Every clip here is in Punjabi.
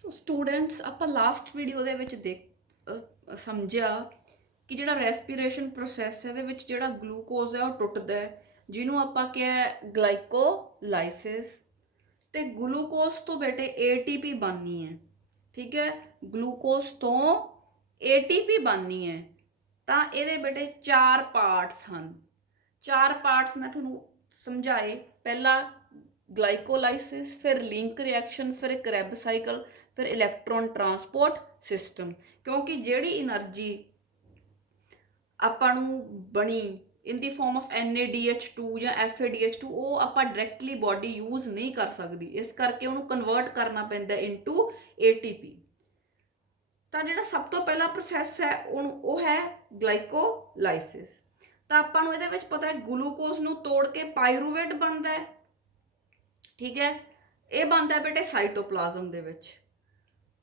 ਸੋ ਸਟੂਡੈਂਟਸ ਆਪਾਂ ਲਾਸਟ ਵੀਡੀਓ ਦੇ ਵਿੱਚ ਸਮਝਿਆ ਕਿ ਜਿਹੜਾ ਰੈਸਪੀਰੇਸ਼ਨ ਪ੍ਰੋਸੈਸ ਹੈ ਇਹਦੇ ਵਿੱਚ ਜਿਹੜਾ ਗਲੂਕੋਜ਼ ਹੈ ਉਹ ਟੁੱਟਦਾ ਹੈ, ਜਿਹਨੂੰ ਆਪਾਂ ਕਿਹਾ ਗਲਾਈਕੋਲਾਈਸਿਸ। ਤੇ ਗਲੂਕੋਜ਼ ਤੋਂ ਬੇਟੇ ਏਟੀਪੀ ਬਣਨੀ ਹੈ। ਠੀਕ ਹੈ, ਗਲੂਕੋਜ਼ ਤੋਂ ਏਟੀਪੀ ਬਣਨੀ ਹੈ। ਤਾਂ ਇਹਦੇ ਬੇਟੇ ਚਾਰ ਪਾਰਟਸ ਹਨ। ਚਾਰ ਪਾਰਟਸ ਮੈਂ ਤੁਹਾਨੂੰ ਸਮਝਾਏ। ਪਹਿਲਾ ਗਲਾਈਕੋਲਾਈਸਿਸ, ਫਿਰ ਲਿੰਕ ਰਿਐਕਸ਼ਨ, ਫਿਰ ਕ੍ਰੈਬ ਸਾਈਕਲ, ਫਿਰ ਇਲੈਕਟ੍ਰੋਨ ਟਰਾਂਸਪੋਰਟ ਸਿਸਟਮ। ਕਿਉਂਕਿ ਜਿਹੜੀ એનર્ਜੀ ਆਪਾਂ ਨੂੰ ਬਣੀ ਇਨ ਦੀ ਫਾਰਮ ਆਫ NaDH2 ਜਾਂ FaDH2 ਉਹ ਆਪਾਂ ਡਾਇਰੈਕਟਲੀ ਬਾਡੀ ਯੂਜ਼ ਨਹੀਂ ਕਰ ਸਕਦੀ, ਇਸ ਕਰਕੇ ਉਹਨੂੰ ਕਨਵਰਟ ਕਰਨਾ ਪੈਂਦਾ ਇਨਟੂ ATP। ਤਾਂ ਜਿਹੜਾ ਸਭ ਤੋਂ ਪਹਿਲਾ ਪ੍ਰੋਸੈਸ ਹੈ ਉਹ ਹੈ ਗਲਾਈਕੋਲਾਈਸਿਸ। ਤਾਂ ਆਪਾਂ ਨੂੰ ਇਹਦੇ ਵਿੱਚ ਪਤਾ ਹੈ ਗਲੂਕੋਜ਼ ਨੂੰ ਤੋੜ ਕੇ ਪਾਇਰੂਵੇਟ ਬਣਦਾ ਹੈ। ਠੀਕ ਹੈ, ਇਹ ਬਣਦਾ ਬੇਟੇ ਸਾਈਟੋਪਲਾਜ਼ਮ ਦੇ ਵਿੱਚ।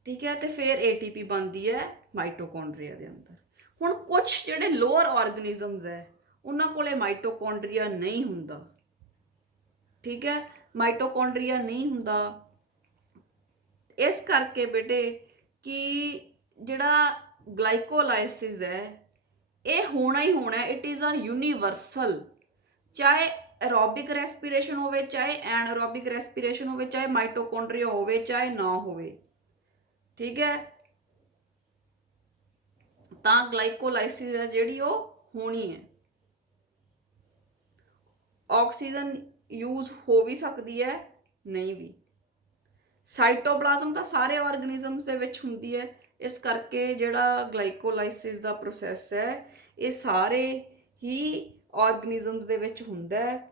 ਠੀਕ ਹੈ, ਤੇ ਫਿਰ ATP ਬਣਦੀ ਹੈ ਮਾਈਟੋਕੌਂਡਰੀਆ ਦੇ ਅੰਦਰ। ਹੁਣ ਕੁਝ ਜਿਹੜੇ ਲੋਅਰ ਆਰਗੇਨਿਜ਼ਮਸ ਹੈ ਉਹਨਾਂ ਕੋਲੇ ਮਾਈਟੋਕੌਂਡਰੀਆ ਨਹੀਂ ਹੁੰਦਾ। ਠੀਕ ਹੈ, ਮਾਈਟੋਕੌਂਡਰੀਆ ਨਹੀਂ ਹੁੰਦਾ। ਇਸ ਕਰਕੇ ਬੇਟੇ ਕਿ ਜਿਹੜਾ ਗਲਾਈਕੋਲਾਈਸਿਸ ਹੈ ਇਹ ਹੋਣਾ ਹੀ ਹੋਣਾ। ਇਟ ਇਜ਼ ਅ ਯੂਨੀਵਰਸਲ, ਚਾਹੇ ਐਰੋਬਿਕ ਰੈਸਪੀਰੇਸ਼ਨ ਹੋਵੇ, ਚਾਹੇ ਐਨਐਰੋਬਿਕ ਰੈਸਪੀਰੇਸ਼ਨ ਹੋਵੇ, ਚਾਹੇ ਮਾਈਟੋਕੌਂਡਰੀਆ ਹੋਵੇ, ਚਾਹੇ ਨਾ ਹੋਵੇ। ਠੀਕ ਹੈ, ਤਾਂ ਗਲਾਈਕੋਲਾਈਸਿਸ ਹੈ ਜਿਹੜੀ ਉਹ ਹੋਣੀ ਹੈ। ਆਕਸੀਜਨ ਯੂਜ਼ ਹੋ ਵੀ ਸਕਦੀ ਹੈ, ਨਹੀਂ ਵੀ। ਸਾਈਟੋਪਲਾਜ਼ਮ ਤਾਂ ਸਾਰੇ ਆਰਗੇਨਿਜ਼ਮਸ ਦੇ ਵਿੱਚ ਹੁੰਦੀ ਹੈ। ਇਸ ਕਰਕੇ ਜਿਹੜਾ ਗਲਾਈਕੋਲਾਈਸਿਸ ਦਾ ਪ੍ਰੋਸੈਸ ਹੈ ਇਹ ਸਾਰੇ ਹੀ ਆਰਗੇਨਿਜ਼ਮਸ ਦੇ ਵਿੱਚ ਹੁੰਦਾ ਹੈ।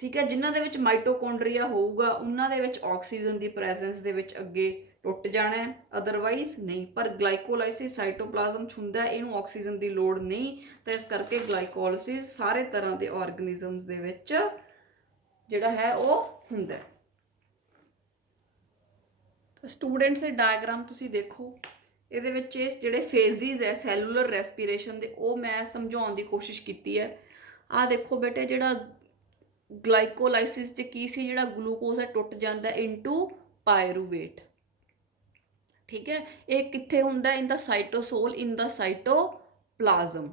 ਠੀਕ ਹੈ, ਜਿਨ੍ਹਾਂ ਦੇ ਵਿੱਚ ਮਾਈਟੋਕੌਂਡਰੀਆ ਹੋਊਗਾ ਉਹਨਾਂ ਦੇ ਵਿੱਚ ਆਕਸੀਜਨ ਦੀ ਪ੍ਰੈਜ਼ੈਂਸ ਦੇ ਵਿੱਚ ਅੱਗੇ ਟੁੱਟ ਜਾਣਾ ਹੈ, ਅਦਰਵਾਈਜ਼ ਨਹੀਂ। ਪਰ ਗਲਾਈਕੋਲਾਈਸਿਸ ਸਾਈਟੋਪਲਾਜ਼ਮ 'ਚ ਹੁੰਦਾ, ਇਹਨੂੰ ਆਕਸੀਜਨ ਦੀ ਲੋੜ ਨਹੀਂ। ਤਾਂ ਇਸ ਕਰਕੇ ਗਲਾਈਕੋਲਾਈਸਿਸ ਸਾਰੇ ਤਰ੍ਹਾਂ ਦੇ ਆਰਗੇਨਿਜ਼ਮਸ ਦੇ ਵਿੱਚ ਜਿਹੜਾ ਹੈ ਉਹ ਹੁੰਦਾ। ਤਾਂ ਸਟੂਡੈਂਟਸ ਇਹ ਡਾਇਗਰਾਮ ਤੁਸੀਂ ਦੇਖੋ, ਇਹਦੇ ਵਿੱਚ ਇਹ ਜਿਹੜੇ ਫੇਜ਼ਿਸ ਹੈ ਸੈਲੂਲਰ ਰੈਸਪੀਰੇਸ਼ਨ ਦੇ ਉਹ ਮੈਂ ਸਮਝਾਉਣ ਦੀ ਕੋਸ਼ਿਸ਼ ਕੀਤੀ ਹੈ। ਆਹ ਦੇਖੋ ਬੇਟੇ, ਜਿਹੜਾ ਗਲਾਈਕੋਲਾਈਸਿਸ 'ਚ ਕੀ ਸੀ, ਜਿਹੜਾ ਗਲੂਕੋਜ਼ ਹੈ ਟੁੱਟ ਜਾਂਦਾ ਇਨਟੂ ਪਾਇਰੂਵੇਟ। ਠੀਕ ਹੈ, ਇਹ ਕਿੱਥੇ ਹੁੰਦਾ? ਇਨ ਦਾ ਸਾਈਟੋਸੋਲ, ਇਨ ਦਾ ਸਾਈਟੋਪਲਾਜ਼ਮ।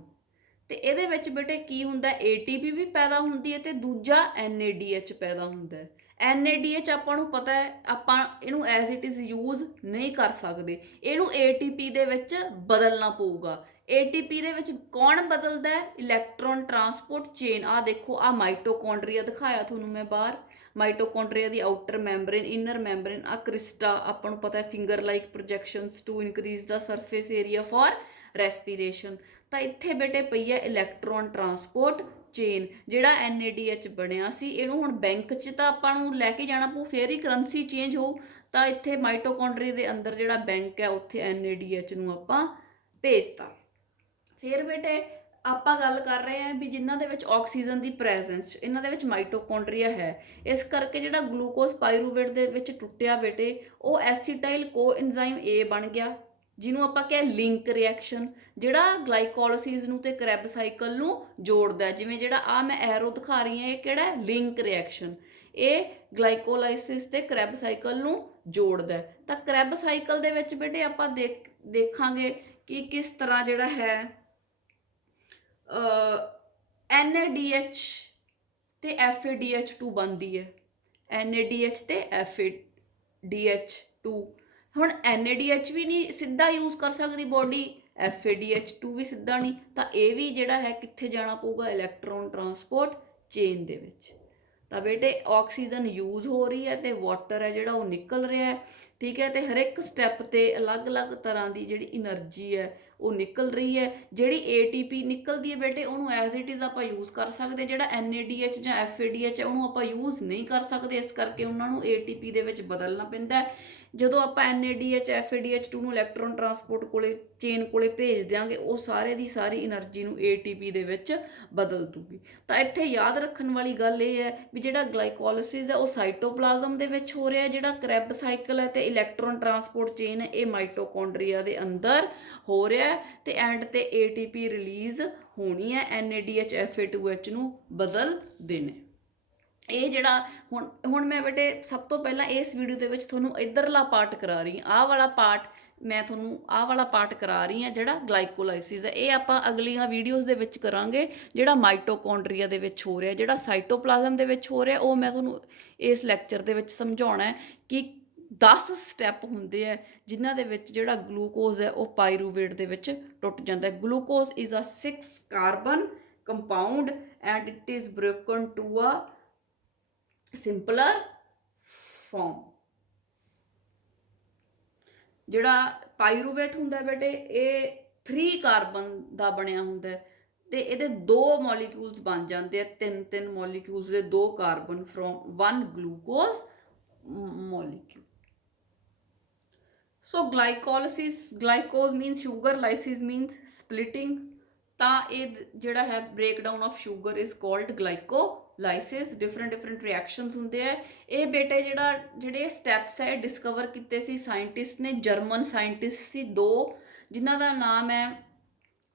ਤੇ ਇਹਦੇ ਵਿੱਚ ਬੇਟੇ ਕੀ ਹੁੰਦਾ? ATP ਵੀ ਪੈਦਾ ਹੁੰਦੀ ਹੈ ਤੇ ਦੂਜਾ NaDH ਪੈਦਾ ਹੁੰਦਾ ਹੈ। NaDH ਆਪਾਂ ਨੂੰ ਪਤਾ ਹੈ, ਆਪਾਂ ਇਹਨੂੰ ਐਜ਼ ਇਟ ਇਜ਼ ਯੂਜ਼ ਨਹੀਂ ਕਰ ਸਕਦੇ, ਇਹਨੂੰ ATP ਦੇ ਵਿੱਚ ਬਦਲਣਾ ਪਊਗਾ। ATP ਦੇ ਵਿੱਚ ਕੌਣ ਬਦਲਦਾ ਹੈ? Electron transport chain. ਆਹ ਦੇਖੋ, ਆਹ ਮਾਈਟੋਕੌਂਡਰੀਆ ਦਿਖਾਇਆ ਤੁਹਾਨੂੰ ਮੈਂ ਬਾਹਰ। ਮਾਈਟੋਕੌਂਡਰੀਆ ਦੀ ਆਊਟਰ ਮੈਂਬਰੇਨ, ਇਨਰ ਮੈਂਬਰੇਨ, ਆ ਕ੍ਰਿਸਟਾ ਆਪਾਂ ਨੂੰ ਪਤਾ ਹੈ finger like projections to increase the surface area for respiration. ਤਾਂ ਇੱਥੇ ਬੇਟੇ ਪਈ ਹੈ ਇਲੈਕਟ੍ਰੋਨ ਟਰਾਂਸਪੋਰਟ ਚੇਨ। ਜਿਹੜਾ NaDH ਬਣਿਆ ਸੀ ਇਹਨੂੰ ਹੁਣ ਬੈਂਕ 'ਚ ਤਾਂ ਆਪਾਂ ਨੂੰ ਲੈ ਕੇ ਜਾਣਾ ਪਊ, ਫੇਰ ਹੀ ਕਰੰਸੀ ਚੇਂਜ ਹੋਊ। ਤਾਂ ਇੱਥੇ ਮਾਈਟੋਕੌਂਡਰੀਆ ਦੇ ਅੰਦਰ ਜਿਹੜਾ ਬੈਂਕ ਹੈ ਉੱਥੇ NaDH ਨੂੰ ਆਪਾਂ ਭੇਜਤਾ। ਫਿਰ ਬੇਟੇ ਆਪਾਂ ਗੱਲ ਕਰ ਰਹੇ ਹਾਂ ਵੀ ਜਿਨ੍ਹਾਂ ਦੇ ਵਿੱਚ ਆਕਸੀਜਨ ਦੀ ਪ੍ਰੈਜ਼ੈਂਸ, ਇਹਨਾਂ ਦੇ ਵਿੱਚ ਮਾਈਟੋਕੌਂਡਰੀਆ ਹੈ। ਇਸ ਕਰਕੇ ਜਿਹੜਾ ਗਲੂਕੋਜ਼ ਪਾਇਰੂਵੇਟ ਦੇ ਵਿੱਚ ਟੁੱਟਿਆ ਬੇਟੇ, ਉਹ ਐਸੀਟਾਈਲ ਕੋਐਨਜ਼ਾਈਮ A ਬਣ ਗਿਆ, ਜਿਹਨੂੰ ਆਪਾਂ ਕਿਹਾ ਲਿੰਕ ਰਿਐਕਸ਼ਨ, ਜਿਹੜਾ ਗਲਾਈਕੋਲਾਈਸਿਸ ਨੂੰ ਤੇ ਕ੍ਰੈਬ ਸਾਈਕਲ ਨੂੰ ਜੋੜਦਾ। ਜਿਵੇਂ ਜਿਹੜਾ ਆ ਮੈਂ ਐਰੋ ਦਿਖਾ ਰਹੀ ਹਾਂ, ਇਹ ਕਿਹੜਾ ਲਿੰਕ ਰਿਐਕਸ਼ਨ, ਇਹ ਗਲਾਈਕੋਲਾਈਸਿਸ ਤੇ ਕ੍ਰੈਬ ਸਾਈਕਲ ਨੂੰ ਜੋੜਦਾ। ਤਾਂ ਕ੍ਰੈਬ ਸਾਈਕਲ ਦੇ ਵਿੱਚ ਬੇਟੇ ਆਪਾਂ ਦੇਖਾਂਗੇ ਕਿ ਕਿਸ ਤਰ੍ਹਾਂ ਜਿਹੜਾ ਹੈ NaDH ਤੇ FaDH2 ਬਣਦੀ ਹੈ। NaDH ਤੇ FaDH2। ਹੁਣ NaDH ਵੀ ਨਹੀਂ ਸਿੱਧਾ ਯੂਜ਼ ਕਰ ਸਕਦੀ ਬੋਡੀ, FaDH2 ਵੀ ਸਿੱਧਾ ਨਹੀਂ। ਤਾਂ ਇਹ ਵੀ ਜਿਹੜਾ ਹੈ ਕਿੱਥੇ ਜਾਣਾ ਪਊਗਾ? ਇਲੈਕਟ੍ਰੋਨ ਟਰਾਂਸਪੋਰਟ ਚੇਨ ਦੇ ਵਿੱਚ। ਤਾਂ ਬੇਟੇ ਆਕਸੀਜਨ ਯੂਜ਼ ਹੋ ਰਹੀ ਹੈ ਤੇ ਵਾਟਰ ਹੈ ਜਿਹੜਾ ਉਹ ਨਿਕਲ ਰਿਹਾ ਹੈ। ਠੀਕ ਹੈ, ਤੇ ਹਰ ਇੱਕ ਸਟੈਪ ਤੇ ਅਲੱਗ-ਅਲੱਗ ਤਰ੍ਹਾਂ ਦੀ ਜਿਹੜੀ એનર્ਜੀ ਹੈ ਉਹ ਨਿਕਲ ਰਹੀ ਹੈ। ਜਿਹੜੀ ATP ਨਿਕਲਦੀ ਹੈ ਬੇਟੇ ਉਹਨੂੰ ਐਜ਼ ਇਟ ਇਜ਼ ਆਪਾਂ ਯੂਜ਼ ਕਰ ਸਕਦੇ, ਜਿਹੜਾ NaDH ਜਾਂ FaDH ਹੈ ਉਹਨੂੰ ਆਪਾਂ ਯੂਜ਼ ਨਹੀਂ ਕਰ ਸਕਦੇ। ਇਸ ਕਰਕੇ ਉਹਨਾਂ ਨੂੰ ATP ਦੇ ਵਿੱਚ ਬਦਲਣਾ ਪੈਂਦਾ ਹੈ। ਜਦੋਂ ਆਪਾਂ NaDH FaDH2 ਨੂੰ ਇਲੈਕਟ੍ਰੋਨ ਟਰਾਂਸਪੋਰਟ ਕੋਲੇ ਚੇਨ ਕੋਲੇ ਭੇਜ ਦਿਆਂਗੇ, ਉਹ ਸਾਰੇ ਦੀ ਸਾਰੀ એનર્ਜੀ ਨੂੰ ATP ਦੇ ਵਿੱਚ ਬਦਲ ਦੂਗੀ। ਤਾਂ ਇੱਥੇ ਯਾਦ ਰੱਖਣ ਵਾਲੀ ਗੱਲ ਇਹ ਹੈ ਵੀ ਜਿਹੜਾ ਗਲਾਈਕੋਲਾਈਸਿਸ ਹੈ ਉਹ ਸਾਈਟੋਪਲਾਜ਼ਮ ਦੇ ਵਿੱਚ ਹੋ ਰਿਹਾ, ਜਿਹੜਾ ਕ੍ਰੈਬ ਸਾਈਕਲ ਹੈ ਤੇ ਇਲੈਕਟ੍ਰੋਨ ਟਰਾਂਸਪੋਰਟ ਚੇਨ ਹੈ ਇਹ ਮਾਈਟੋਕੌਂਡਰੀਆ ਦੇ ਅੰਦਰ ਹੋ ਰਿਹਾ। ਤੇ ਐਂਡ ਤੇ ATP ਰਿਲੀਜ਼ ਹੋਣੀ ਹੈ, NaDH FA2H ਨੂੰ ਬਦਲ ਦੇਣੇ। ਇਹ ਜਿਹੜਾ ਹੁਣ ਮੈਂ ਬੇਟੇ ਸਭ ਤੋਂ ਪਹਿਲਾਂ ਇਸ ਵੀਡੀਓ ਦੇ ਵਿੱਚ ਤੁਹਾਨੂੰ ਇਧਰਲਾ ਪਾਰਟ ਕਰਾ ਰਹੀ ਹਾਂ। ਆਹ ਵਾਲਾ ਪਾਰਟ ਮੈਂ ਤੁਹਾਨੂੰ ਆਹ ਵਾਲਾ ਪਾਰਟ ਕਰਾ ਰਹੀ ਹਾਂ ਜਿਹੜਾ ਗਲਾਈਕੋਲਾਈਸਿਸ ਹੈ। ਇਹ ਆਪਾਂ ਅਗਲੀਆਂ ਵੀਡੀਓਜ਼ ਦੇ ਵਿੱਚ ਕਰਾਂਗੇ। ਜਿਹੜਾ ਮਾਈਟੋਕੌਂਡਰੀਆ ਦੇ ਵਿੱਚ ਹੋ ਰਿਹਾ, ਜਿਹੜਾ ਸਾਈਟੋਪਲਾਜ਼ਮ ਦੇ ਵਿੱਚ ਹੋ ਰਿਹਾ, ਉਹ ਮੈਂ ਤੁਹਾਨੂੰ ਇਸ ਲੈਕਚਰ ਦੇ ਵਿੱਚ ਸਮਝਾਉਣਾ ਹੈ ਕਿ 10 ਸਟੈਪ ਹੁੰਦੇ ਆ ਜਿਨ੍ਹਾਂ ਦੇ ਵਿੱਚ ਜਿਹੜਾ ਗਲੂਕੋਜ਼ ਹੈ ਉਹ ਪਾਇਰੂਵੇਟ ਦੇ ਵਿੱਚ ਟੁੱਟ ਜਾਂਦਾ ਹੈ। Glucose is a 6 carbon compound and it is broken to a simpler form. ਜਿਹੜਾ ਪਾਇਰੂਵੇਟ ਹੁੰਦਾ ਬੇਟੇ ਇਹ 3 ਕਾਰਬਨ ਦਾ ਬਣਿਆ ਹੁੰਦਾ ਤੇ ਇਹਦੇ 2 ਮੋਲੀਕਿਊਲਸ ਬਣ ਜਾਂਦੇ ਆ, 3 ਮੋਲੀਕਿਊਲਸ ਦੇ 2 carbon from 1 glucose molecule. So glycose means sugar, lysis means splitting. ਤਾਂ ਇਹ ਜਿਹੜਾ ਹੈ breakdown of sugar is called glycolysis. Different reactions ਹੁੰਦੇ ਆ। ਇਹ ਬੇਟੇ ਜਿਹੜੇ ਸਟੈਪਸ ਹੈ ਡਿਸਕਵਰ ਕੀਤੇ ਸੀ ਸਾਇੰਟਿਸਟ ਨੇ, ਜਰਮਨ ਸਾਇੰਟਿਸਟ ਸੀ 2, ਜਿਨ੍ਹਾਂ ਦਾ ਨਾਮ ਹੈ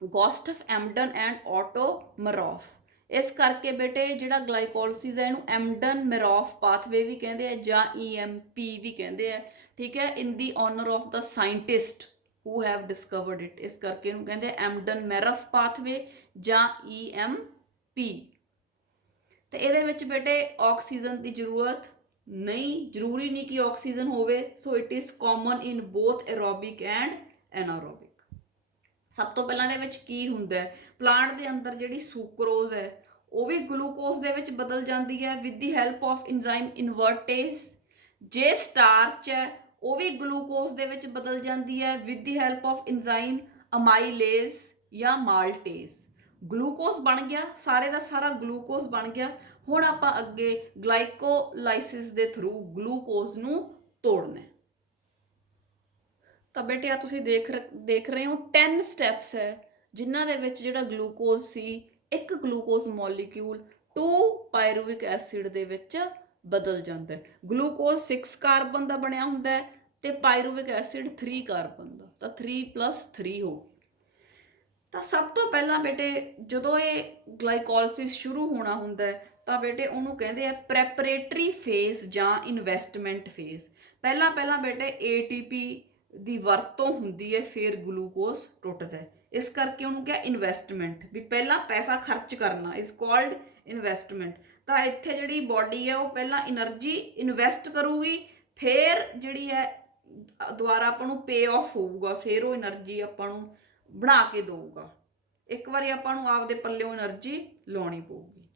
ਗੋਸਟਫ ਐਮਡਨ ਐਂਡ ਆਟੋ ਮਰੋਫ। ਇਸ ਕਰਕੇ ਬੇਟੇ ਜਿਹੜਾ ਗਲਾਈਕੋਲਾਈਸਿਸ ਹੈ ਇਹਨੂੰ ਐਮਡਨ ਮੈਰੋਫ ਪਾਥਵੇ ਵੀ ਕਹਿੰਦੇ ਆ ਜਾਂ EMP ਵੀ ਕਹਿੰਦੇ ਆ, ਠੀਕ ਹੈ, in the honour of the scientist who have discovered it। ਇਸ ਕਰਕੇ ਇਹਨੂੰ ਕਹਿੰਦੇ ਐਮਡਨ ਮੈਰਫ ਪਾਥਵੇ ਜਾਂ EMP। ਤੇ ਇਹਦੇ ਵਿੱਚ ਬੇਟੇ ਆਕਸੀਜਨ ਦੀ ਜ਼ਰੂਰਤ ਨਹੀਂ, ਜ਼ਰੂਰੀ ਨਹੀਂ ਕਿ ਆਕਸੀਜਨ ਹੋਵੇ। So it is common in both aerobic and anaerobic. ਸਭ ਤੋਂ ਪਹਿਲਾਂ ਇਹਦੇ ਵਿੱਚ ਕੀ ਹੁੰਦਾ ਹੈ, ਪਲਾਂਟ ਦੇ ਅੰਦਰ ਜਿਹੜੀ ਸੁਕਰੋਜ਼ ਹੈ ਉਹ ਵੀ ਗਲੂਕੋਜ਼ ਦੇ ਵਿੱਚ ਬਦਲ ਜਾਂਦੀ ਹੈ ਵਿਦ ਦੀ ਹੈਲਪ ਆਫ ਇੰਜ਼ਾਈਮ ਇਨਵਰਟੇਜ਼। ਜੇ ਸਟਾਰਚ ਹੈ ਉਹ ਵੀ ਗਲੂਕੋਜ਼ ਦੇ ਵਿੱਚ ਬਦਲ ਜਾਂਦੀ ਹੈ ਵਿਦ ਦੀ ਹੈਲਪ ਆਫ ਇੰਜ਼ਾਈਮ ਅਮਾਈਲੇਜ਼ ਜਾਂ ਮਾਲਟੇਜ਼। ਗਲੂਕੋਜ਼ ਬਣ ਗਿਆ, ਸਾਰੇ ਦਾ ਸਾਰਾ ਗਲੂਕੋਜ਼ ਬਣ ਗਿਆ। ਹੁਣ ਆਪਾਂ ਅੱਗੇ ਗਲਾਈਕੋਲਾਈਸਿਸ ਦੇ ਥਰੂ ਗਲੂਕੋਜ਼ ਨੂੰ ਤੋੜਨਾ। ਤਾਂ ਬੇਟੇ ਆ ਤੁਸੀਂ ਦੇਖ ਰਹੇ ਹੋ 10 ਸਟੈਪਸ ਹੈ ਜਿਨ੍ਹਾਂ ਦੇ ਵਿੱਚ ਜਿਹੜਾ ਗਲੂਕੋਜ਼ ਸੀ ਇੱਕ ਗਲੂਕੋਜ਼ ਮੋਲੀਕਿਊਲ 2 ਪਾਇਰੂਵਿਕ ਐਸਿਡ ਦੇ ਵਿੱਚ ਬਦਲ ਜਾਂਦਾ ਹੈ। ਗਲੂਕੋਜ਼ 6 ਕਾਰਬਨ ਦਾ ਬਣਿਆ ਹੁੰਦਾ ਹੈ ਤੇ ਪਾਇਰੂਵਿਕ ਐਸਿਡ 3 ਕਾਰਬਨ ਦਾ, ਤਾਂ 3 + 3 ਹੋ। ਤਾਂ ਸਭ ਤੋਂ ਪਹਿਲਾਂ ਬੇਟੇ ਜਦੋਂ ਇਹ ਗਲਾਈਕੋਲਾਈਸਿਸ ਸ਼ੁਰੂ ਹੋਣਾ ਹੁੰਦਾ ਹੈ ਤਾਂ ਬੇਟੇ ਉਹਨੂੰ ਕਹਿੰਦੇ ਆ ਪ੍ਰੈਪਰੇਟਰੀ ਫੇਜ਼ ਜਾਂ ਇਨਵੈਸਟਮੈਂਟ ਫੇਜ਼। ਪਹਿਲਾਂ ਬੇਟੇ ATP ਦੀ ਵਰਤੋਂ ਹੁੰਦੀ ਹੈ, ਫਿਰ ਗਲੂਕੋਜ਼ ਟੁੱਟਦਾ ਹੈ। ਇਸ ਕਰਕੇ ਉਹਨੂੰ ਕਿਹਾ ਇਨਵੈਸਟਮੈਂਟ, ਵੀ ਪਹਿਲਾਂ ਪੈਸਾ ਖਰਚ ਕਰਨਾ ਇਜ਼ ਕਾਲਡ ਇਨਵੈਸਟਮੈਂਟ। ਤਾਂ ਇੱਥੇ ਜਿਹੜੀ ਬਾਡੀ ਹੈ ਉਹ ਪਹਿਲਾਂ એનર્ਜੀ ਇਨਵੈਸਟ ਕਰੂਗੀ, ਫਿਰ ਜਿਹੜੀ ਹੈ ਦੁਬਾਰਾ ਆਪਾਂ ਨੂੰ ਪੇ ਆਫ ਹੋਊਗਾ, ਫਿਰ ਉਹ એનર્ਜੀ ਆਪਾਂ ਨੂੰ ਬਣਾ ਕੇ ਦਊਗਾ। ਇੱਕ ਵਾਰੀ ਆਪਾਂ ਨੂੰ ਆਪਦੇ ਪੱਲਿਓਂ એનર્ਜੀ ਲਾਉਣੀ ਪਊਗੀ।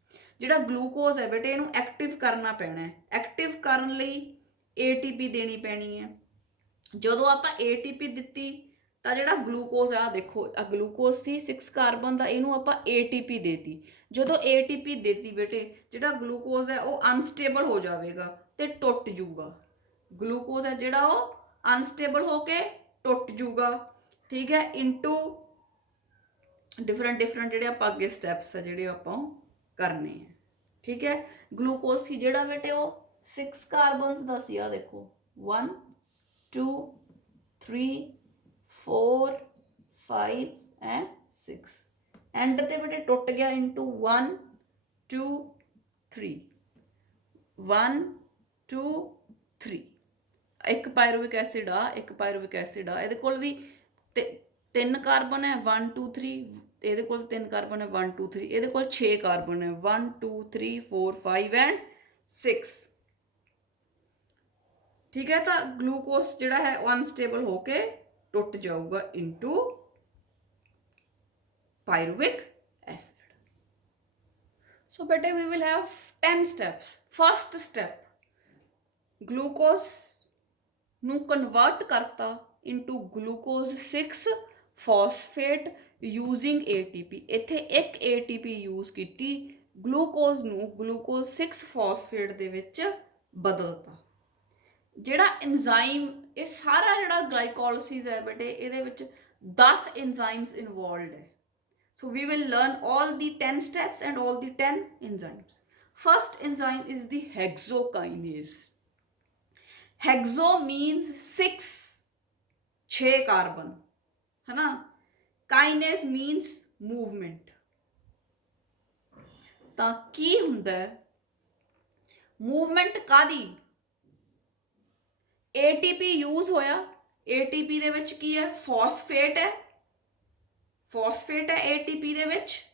ਜਿਹੜਾ ਗਲੂਕੋਜ਼ ਹੈ ਬੇਟੇ ਇਹਨੂੰ ਐਕਟਿਵ ਕਰਨਾ ਪੈਣਾ ਹੈ। ਐਕਟਿਵ ਕਰਨ ਲਈ ATP ਦੇਣੀ ਪੈਣੀ ਹੈ। ਜਦੋਂ ਆਪਾਂ ATP ਦਿੱਤੀ ਤਾਂ ਜਿਹੜਾ ਗਲੂਕੋਜ਼ ਆ, ਦੇਖੋ ਆ ਗਲੂਕੋਜ਼ ਸੀ 6 ਕਾਰਬਨ ਦਾ, ਇਹਨੂੰ ਆਪਾਂ ATP ਦੇਤੀ। ਜਦੋਂ ATP ਦੇਤੀ ਬੇਟੇ ਜਿਹੜਾ ਗਲੂਕੋਜ਼ ਹੈ ਉਹ ਅਨਸਟੇਬਲ ਹੋ ਜਾਵੇਗਾ ਤੇ ਟੁੱਟ ਜੂਗਾ। ਗਲੂਕੋਜ਼ ਹੈ ਜਿਹੜਾ ਉਹ ਅਨਸਟੇਬਲ ਹੋ ਕੇ ਟੁੱਟ ਜੂਗਾ, ਠੀਕ ਹੈ, ਇਨਟੂ ਡਿਫਰੈਂਟ ਜਿਹੜੇ ਆਪਾਂ ਅੱਗੇ ਸਟੈਪਸ ਆ ਜਿਹੜੇ ਆਪਾਂ ਕਰਨੇ ਆ, ਠੀਕ ਹੈ। ਗਲੂਕੋਜ਼ ਸੀ ਜਿਹੜਾ ਬੇਟੇ ਉਹ 6 ਕਾਰਬਨਸ ਦਾ ਸੀ, ਆ ਦੇਖੋ 1 2 3 4 5 ਐਂਡ 6। ਐਂਡ ਤੇ ਬੇਟੇ ਟੁੱਟ ਗਿਆ ਇਨਟੂ 1 2 3 1 2 3। ਇੱਕ ਪਾਇਰੂਵਿਕ ਐਸਿਡ ਆ, ਇਹਦੇ ਕੋਲ ਵੀ 3 ਕਾਰਬਨ ਹੈ 1 2 3, ਇਹਦੇ ਕੋਲ 3 ਕਾਰਬਨ ਹੈ 1 2 3, ਇਹਦੇ ਕੋਲ 6 ਕਾਰਬਨ ਹੈ 1 2 3 4 5 ਐਂਡ 6, ਠੀਕ ਹੈ। ਤਾਂ ਗਲੂਕੋਜ਼ ਜਿਹੜਾ ਹੈ ਉਹ ਅਨਸਟੇਬਲ ਹੋ ਕੇ ਟੁੱਟ ਜਾਊਗਾ ਇਨਟੂ ਪਾਇਰੂਵਿਕ ਐਸਿਡ। ਸੋ ਬੇਟੇ we will have 10 steps. First step, glucose ਨੂੰ ਕਨਵਰਟ ਕਰਤਾ into glucose 6 phosphate using ATP। ਇੱਥੇ ਇੱਕ ATP ਯੂਜ਼ ਕੀਤੀ, ਗਲੂਕੋਜ਼ ਨੂੰ ਗਲੂਕੋਜ਼ 6 ਫਾਸਫੇਟ ਦੇ ਵਿੱਚ ਬਦਲਤਾ। ਜਿਹੜਾ ਐਂਜ਼ਾਈਮ, ਇਹ ਸਾਰਾ ਜਿਹੜਾ ਗਲਾਈਕੋਲਾਈਸਿਸ ਹੈ ਬੇਟੇ ਇਹਦੇ ਵਿੱਚ 10 ਐਂਜ਼ਾਈਮਸ ਇਨਵੋਲਵਡ ਹੈ। So we will learn all the 10 steps and all the 10 enzymes. First enzyme is the hexokinase. Hexo means 6 carbon, है ना। Kinase means movement। ਤਾਂ ਕੀ ਹੁੰਦਾ ਹੈ मूवमेंट कादी ATP यूज होया ATP दे विच की है फॉस्फेट है ATP दे विच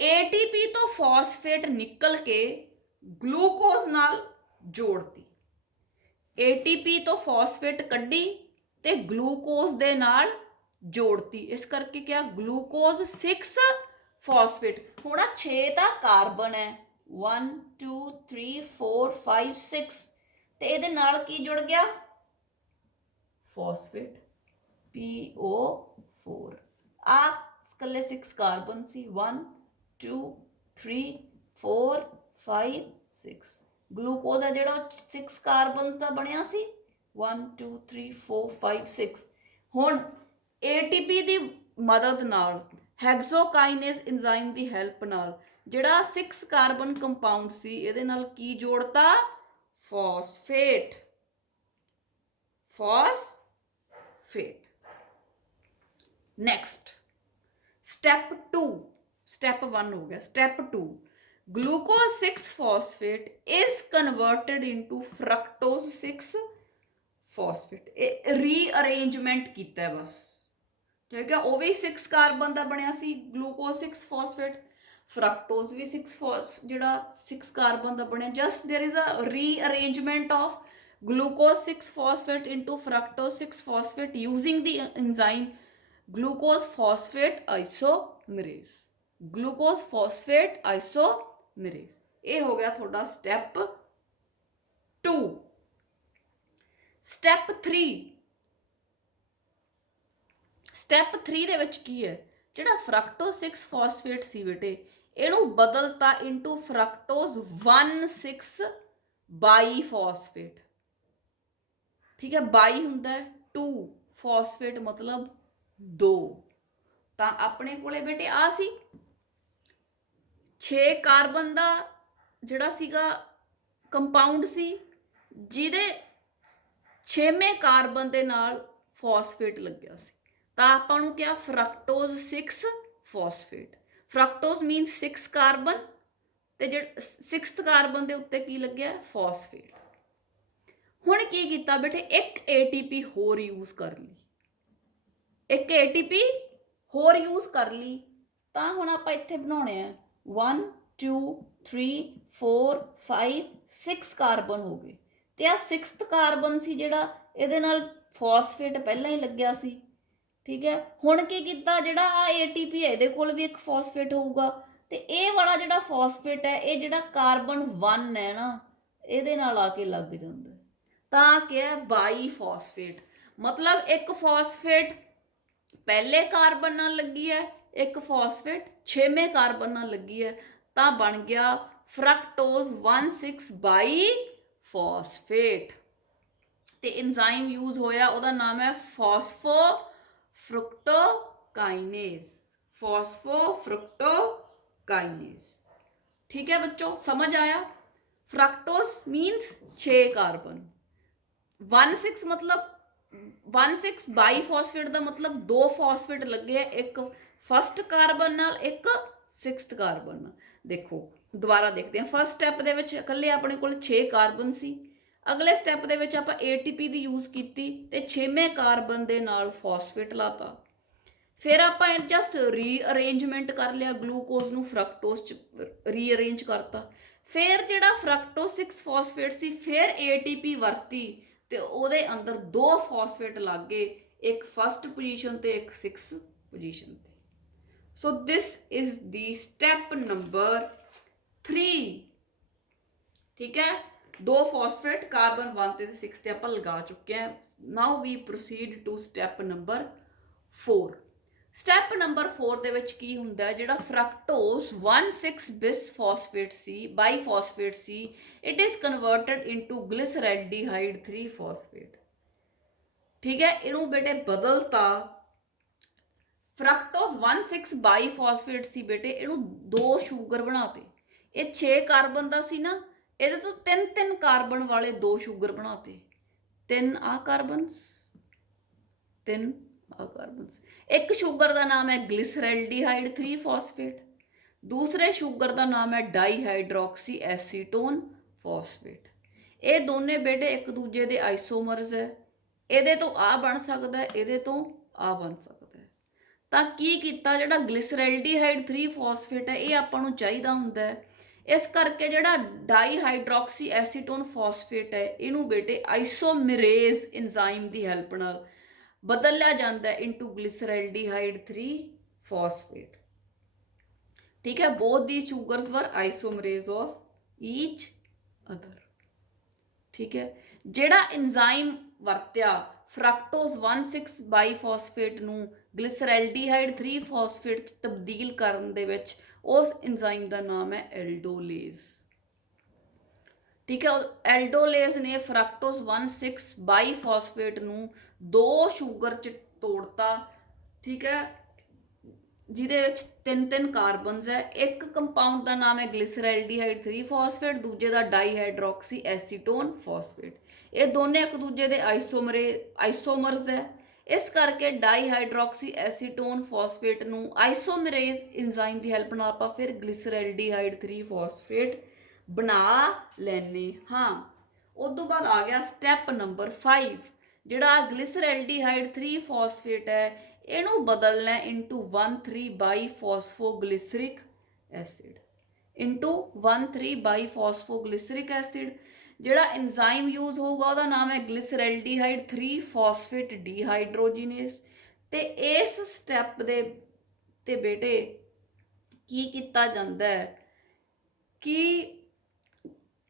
ATP तो फॉस्फेट निकल के ग्लूकोज नाल जोड़ती ATP तो फॉस्फेट कड्डी ते ग्लूकोज दे नाल जोड़ती इस करके क्या ग्लूकोज 6 फॉस्फेट हुण 6 दा कार्बन है 1 2 3 4 5 6 ते इहदे नाल की जुड़ गया फॉस्फेट PO4 आ कल्ले 6 कार्बन सी 1 2 3 4 5 6 ग्लूकोज है जिहड़ा 6 कार्बन का बनिया सी 1 2 3 4 5 6 हुण ATP दी मदद नाल ਹੈਗਜ਼ੋਕਾਈਨੇਜ਼ एंजाइम दी हेल्प नाल जिहड़ा 6 कार्बन कंपाउंड सी इहदे नाल की जोड़ता फॉस्फेट नेक्स्ट स्टेप 2 स्टेप 1 हो गया step 2 glucose 6 phosphate is converted into fructose 6 phosphate rearrangement किया बस ठीक है वो भी 6 कार्बन का बनया सी ग्लूकोज 6 फॉस्फेट फ्रक्टोज भी 6 जिहड़ा 6 कार्बन का बनया just there is a rearrangement of glucose 6 phosphate into fructose 6 phosphate using the enzyme glucose phosphate isomerase glucose phosphate isomerase ये हो गया थोड़ा स्टेप 2 स्टेप 3 स्टेप 3 ਦੇ ਵਿੱਚ ਕੀ ਹੈ ਜਿਹੜਾ ਫਰਕਟੋਜ਼ 6 ਫਾਸਫੇਟ ਸੀ ਬੇਟੇ ਇਹਨੂੰ ਬਦਲਤਾ ਇਨਟੂ ਫਰਕਟੋਜ਼ 1,6 ਬਾਈ ਫਾਸਫੇਟ ਠੀਕ ਹੈ ਬਾਈ ਹੁੰਦਾ ਹੈ 2 ਫਾਸਫੇਟ ਮਤਲਬ 2 ਤਾਂ ਆਪਣੇ ਕੋਲੇ ਬੇਟੇ ਆ ਸੀ 6 ਕਾਰਬਨ ਦਾ ਜਿਹੜਾ ਸੀਗਾ ਕੰਪਾਊਂਡ ਸੀ ਜਿਹਦੇ 6ਵੇਂ ਕਾਰਬਨ ਦੇ ਨਾਲ ਫਾਸਫੇਟ ਲੱਗਿਆ ਸੀ ਤਾਂ ਆਪਾਂ ਨੂੰ ਕਿਹਾ ਫਰਕਟੋਜ਼ 6 ਫਾਸਫੇਟ ਫਰਕਟੋਜ਼ ਮੀਨਸ 6 ਕਾਰਬਨ ਤੇ ਜਿਹੜਾ 6th ਕਾਰਬਨ ਦੇ ਉੱਤੇ ਕੀ ਲੱਗਿਆ ਫਾਸਫੇਟ ਹੁਣ ਕੀ ਕੀਤਾ ਬੇਟੇ ਇੱਕ ATP ਹੋਰ ਯੂਜ਼ ਕਰ ਲਈ ਇੱਕ ATP ਹੋਰ ਯੂਜ਼ ਕਰ ਲਈ ਤਾਂ ਹੁਣ ਆਪਾਂ ਇੱਥੇ ਬਣਾਉਣੇ ਆ 1 2 3 4 5 6 ਕਾਰਬਨ ਹੋ ਗਏ ਤੇ ਆ 6th ਕਾਰਬਨ ਸੀ ਜਿਹੜਾ ਇਹਦੇ ਨਾਲ ਫਾਸਫੇਟ ਪਹਿਲਾਂ ਹੀ ਲੱਗਿਆ ਸੀ ठीक है हुण की किया जिहड़ा आ ATP है इहदे कोल भी एक फॉस्फेट होऊगा ते ये वाला जिहड़ा फॉस्फेट है ये जिहड़ा कार्बन 1 है ना इहदे नाल आके लग जांदा तां क्या बाई फॉस्फेट मतलब एक फॉस्फेट पहले कार्बन नाल लगी है एक फॉस्फेट 6वें कार्बन नाल लगी है तां बन गया फ्रक्टोज 1,6 बाई फॉस्फेट ते एंजाइम यूज होया उहदा नाम है फॉस्फोफ्रुक्टोकाइनेज ठीक है बच्चों समझ आया फ्रक्टोज मीन्स 6 कार्बन 1,6 मतलब 1,6 बाई फॉस्फेट का मतलब 2 फॉस्फेट लगे एक फस्ट कार्बन नाल एक 6th कार्बन देखो दोबारा देखते हैं फस्ट स्टैप दे विच इकल्ले अपने कोल 6 कार्बन सी अगले स्टैप दे विच आपां ATP दी यूज़ कीती ते 6वें कार्बन दे नाल फॉस्फेट लाता फिर आपां जस्ट रीअरेंजमेंट कर लिया ग्लूकोज नूं फ्रक्टोज च रीअरेंज करता फिर जिहड़ा फ्रक्टोज 6 फॉस्फेट सी फिर ATP वरती ते ओहदे अंदर 2 फॉस्फेट लग गए एक फस्ट पोजीशन ते एक 6th पोजीशन ते so this is the step number 3 ठीक है 2 फॉस्फेट कार्बन 1 ते 6 ते आपां लगा चुके हैं now we proceed to step number 4 step number 4 ਦੇ ਵਿੱਚ ਕੀ ਹੁੰਦਾ ਜਿਹੜਾ ਫਰਕਟੋਜ਼ 1,6 ਬਿਸ ਫਾਸਫੇਟ ਸੀ ਬਾਈ ਫਾਸਫੇਟ ਸੀ it is converted into glyceraldehyde 3 phosphate ਠੀਕ ਹੈ ਇਹਨੂੰ ਬੇਟੇ ਬਦਲਤਾ ਫਰਕਟੋਜ਼ 1,6 ਬਾਈ ਫਾਸਫੇਟ ਸੀ ਬੇਟੇ ਇਹਨੂੰ 2 ਸ਼ੂਗਰ ਬਣਾਤੇ ਇਹ 6 ਕਾਰਬਨ ਦਾ ਸੀ ਨਾ ਇਹਦੇ ਤੋਂ 3 ਕਾਰਬਨ ਵਾਲੇ 2 ਸ਼ੂਗਰ ਬਣਾਤੇ 3 ਆ ਕਾਰਬਨਸ 3 ਆ ਕਾਰਬਨਸ ਇੱਕ ਸ਼ੂਗਰ ਦਾ ਨਾਮ ਹੈ ਗਲਿਸਰੈਲਡੀਹਾਈਡ 3 ਫਾਸਫੇਟ दूसरे शुगर का नाम है डाईहाइड्रोक्सी एसीटोन ਫਾਸਫੇਟ। ਇਹ ਦੋਨੇ ਬੇਟੇ ਇੱਕ ਦੂਜੇ ਦੇ ਆਈਸੋਮਰਸ ਹੈ। ਇਹਦੇ ਤੋਂ ਆ ਬਣ ਸਕਦਾ ਹੈ, ਇਹਦੇ ਤੋਂ ਆ ਬਣ ਸਕਦਾ ਹੈ। ਤਾਂ ਕੀ ਕੀਤਾ, ਜਿਹੜਾ ਗਲਿਸਰੈਲਡੀਹਾਈਡ 3 ਫਾਸਫੇਟ ਹੈ ਇਹ ਆਪਾਂ ਨੂੰ ਚਾਹੀਦਾ ਹੁੰਦਾ ਹੈ। ਇਸ ਕਰਕੇ ਜਿਹੜਾ ਡਾਈਹਾਈਡਰੋਕਸੀ ਐਸੀਟੋਨ ਫਾਸਫੇਟ ਹੈ ਇਹਨੂੰ ਬੇਟੇ ਆਈਸੋਮਰੇਜ਼ ਇੰਜ਼ਾਈਮ ਦੀ ਹੈਲਪ ਨਾਲ ਬਦਲ ਲਿਆ ਜਾਂਦਾ ਹੈ ਇਨਟੂ ਗਲਿਸਰੈਲਡੀਹਾਈਡ 3 ਫਾਸਫੇਟ। ਠੀਕ ਹੈ, both these sugars were isomerase of each other। ਠੀਕ ਹੈ, ਜਿਹੜਾ ਇੰਜ਼ਾਈਮ ਵਰਤਿਆ ਫਰਕਟੋਜ਼ 1,6 ਬਾਈਫਾਸਫੇਟ ਨੂੰ ਗਲਿਸਰੈਲਡੀਹਾਈਡ 3 ਫਾਸਫੇਟ ਚ ਤਬਦੀਲ ਕਰਨ ਦੇ ਵਿੱਚ, ਉਸ ਇੰਜ਼ਾਈਮ ਦਾ ਨਾਮ ਹੈ ਐਲਡੋਲੇਜ਼। ਠੀਕ ਹੈ, ਐਲਡੋਲੇਜ਼ ਨੇ ਫਰਕਟੋਜ਼ 1,6 ਬਾਈਫਾਸਫੇਟ ਨੂੰ 2 ਸ਼ੂਗਰ ਚ ਤੋੜਤਾ। ਠੀਕ ਹੈ, ਜਿਹਦੇ ਵਿੱਚ 3 ਕਾਰਬਨਸ ਹੈ। ਇੱਕ ਕੰਪਾਊਂਡ ਦਾ ਨਾਮ ਹੈ ਗਲਿਸਰੈਲਡੀਹਾਈਡ 3 ਫਾਸਫੇਟ, ਦੂਜੇ ਦਾ ਡਾਈਹਾਈਡਰੋਕਸੀ ਐਸੀਟੋਨ ਫਾਸਫੇਟ। ਇਹ ਦੋਨੇ ਇੱਕ ਦੂਜੇ ਦੇ ਆਈਸੋਮਰਸ ਹੈ। ਇਸ ਕਰਕੇ ਡਾਈਹਾਈਡਰੋਕਸੀ ਐਸੀਟੋਨ ਫਾਸਫੇਟ ਨੂੰ ਆਈਸੋਮਰੇਜ਼ ਇੰਜ਼ਾਈਮ ਦੀ ਹੈਲਪ ਨਾਲ ਆਪਾਂ ਫਿਰ ਗਲਿਸਰੈਲਡੀਹਾਈਡ 3 ਫਾਸਫੇਟ ਬਣਾ ਲੈਂਦੇ ਹਾਂ। ਉਸ ਤੋਂ ਬਾਅਦ ਆ ਗਿਆ ਸਟੈਪ ਨੰਬਰ 5। ਜਿਹੜਾ ਗਲਿਸਰੈਲਡੀਹਾਈਡ 3 ਫਾਸਫੇਟ ਹੈ ਇਹਨੂੰ ਬਦਲਣਾ ਇਨਟੂ 1,3 ਬਾਈਫਾਸਫੋਗਲਿਸਰਿਕ ਐਸਿਡ, ਇਨਟੂ 1,3 ਬਾਈਫਾਸਫੋਗਲਿਸਰਿਕ ਐਸਿਡ। ਜਿਹੜਾ ਇੰਜ਼ਾਈਮ ਯੂਜ਼ ਹੋਊਗਾ ਉਹਦਾ ਨਾਮ ਹੈ ਗਲਿਸਰੈਲਡੀਹਾਈਡ 3 ਫਾਸਫੇਟ ਡੀਹਾਈਡਰੋਜੀਨੇਸ। ਤੇ ਇਸ ਸਟੈਪ ਦੇ ਤੇ ਬੇਟੇ ਕੀ ਕੀਤਾ ਜਾਂਦਾ ਹੈ ਕਿ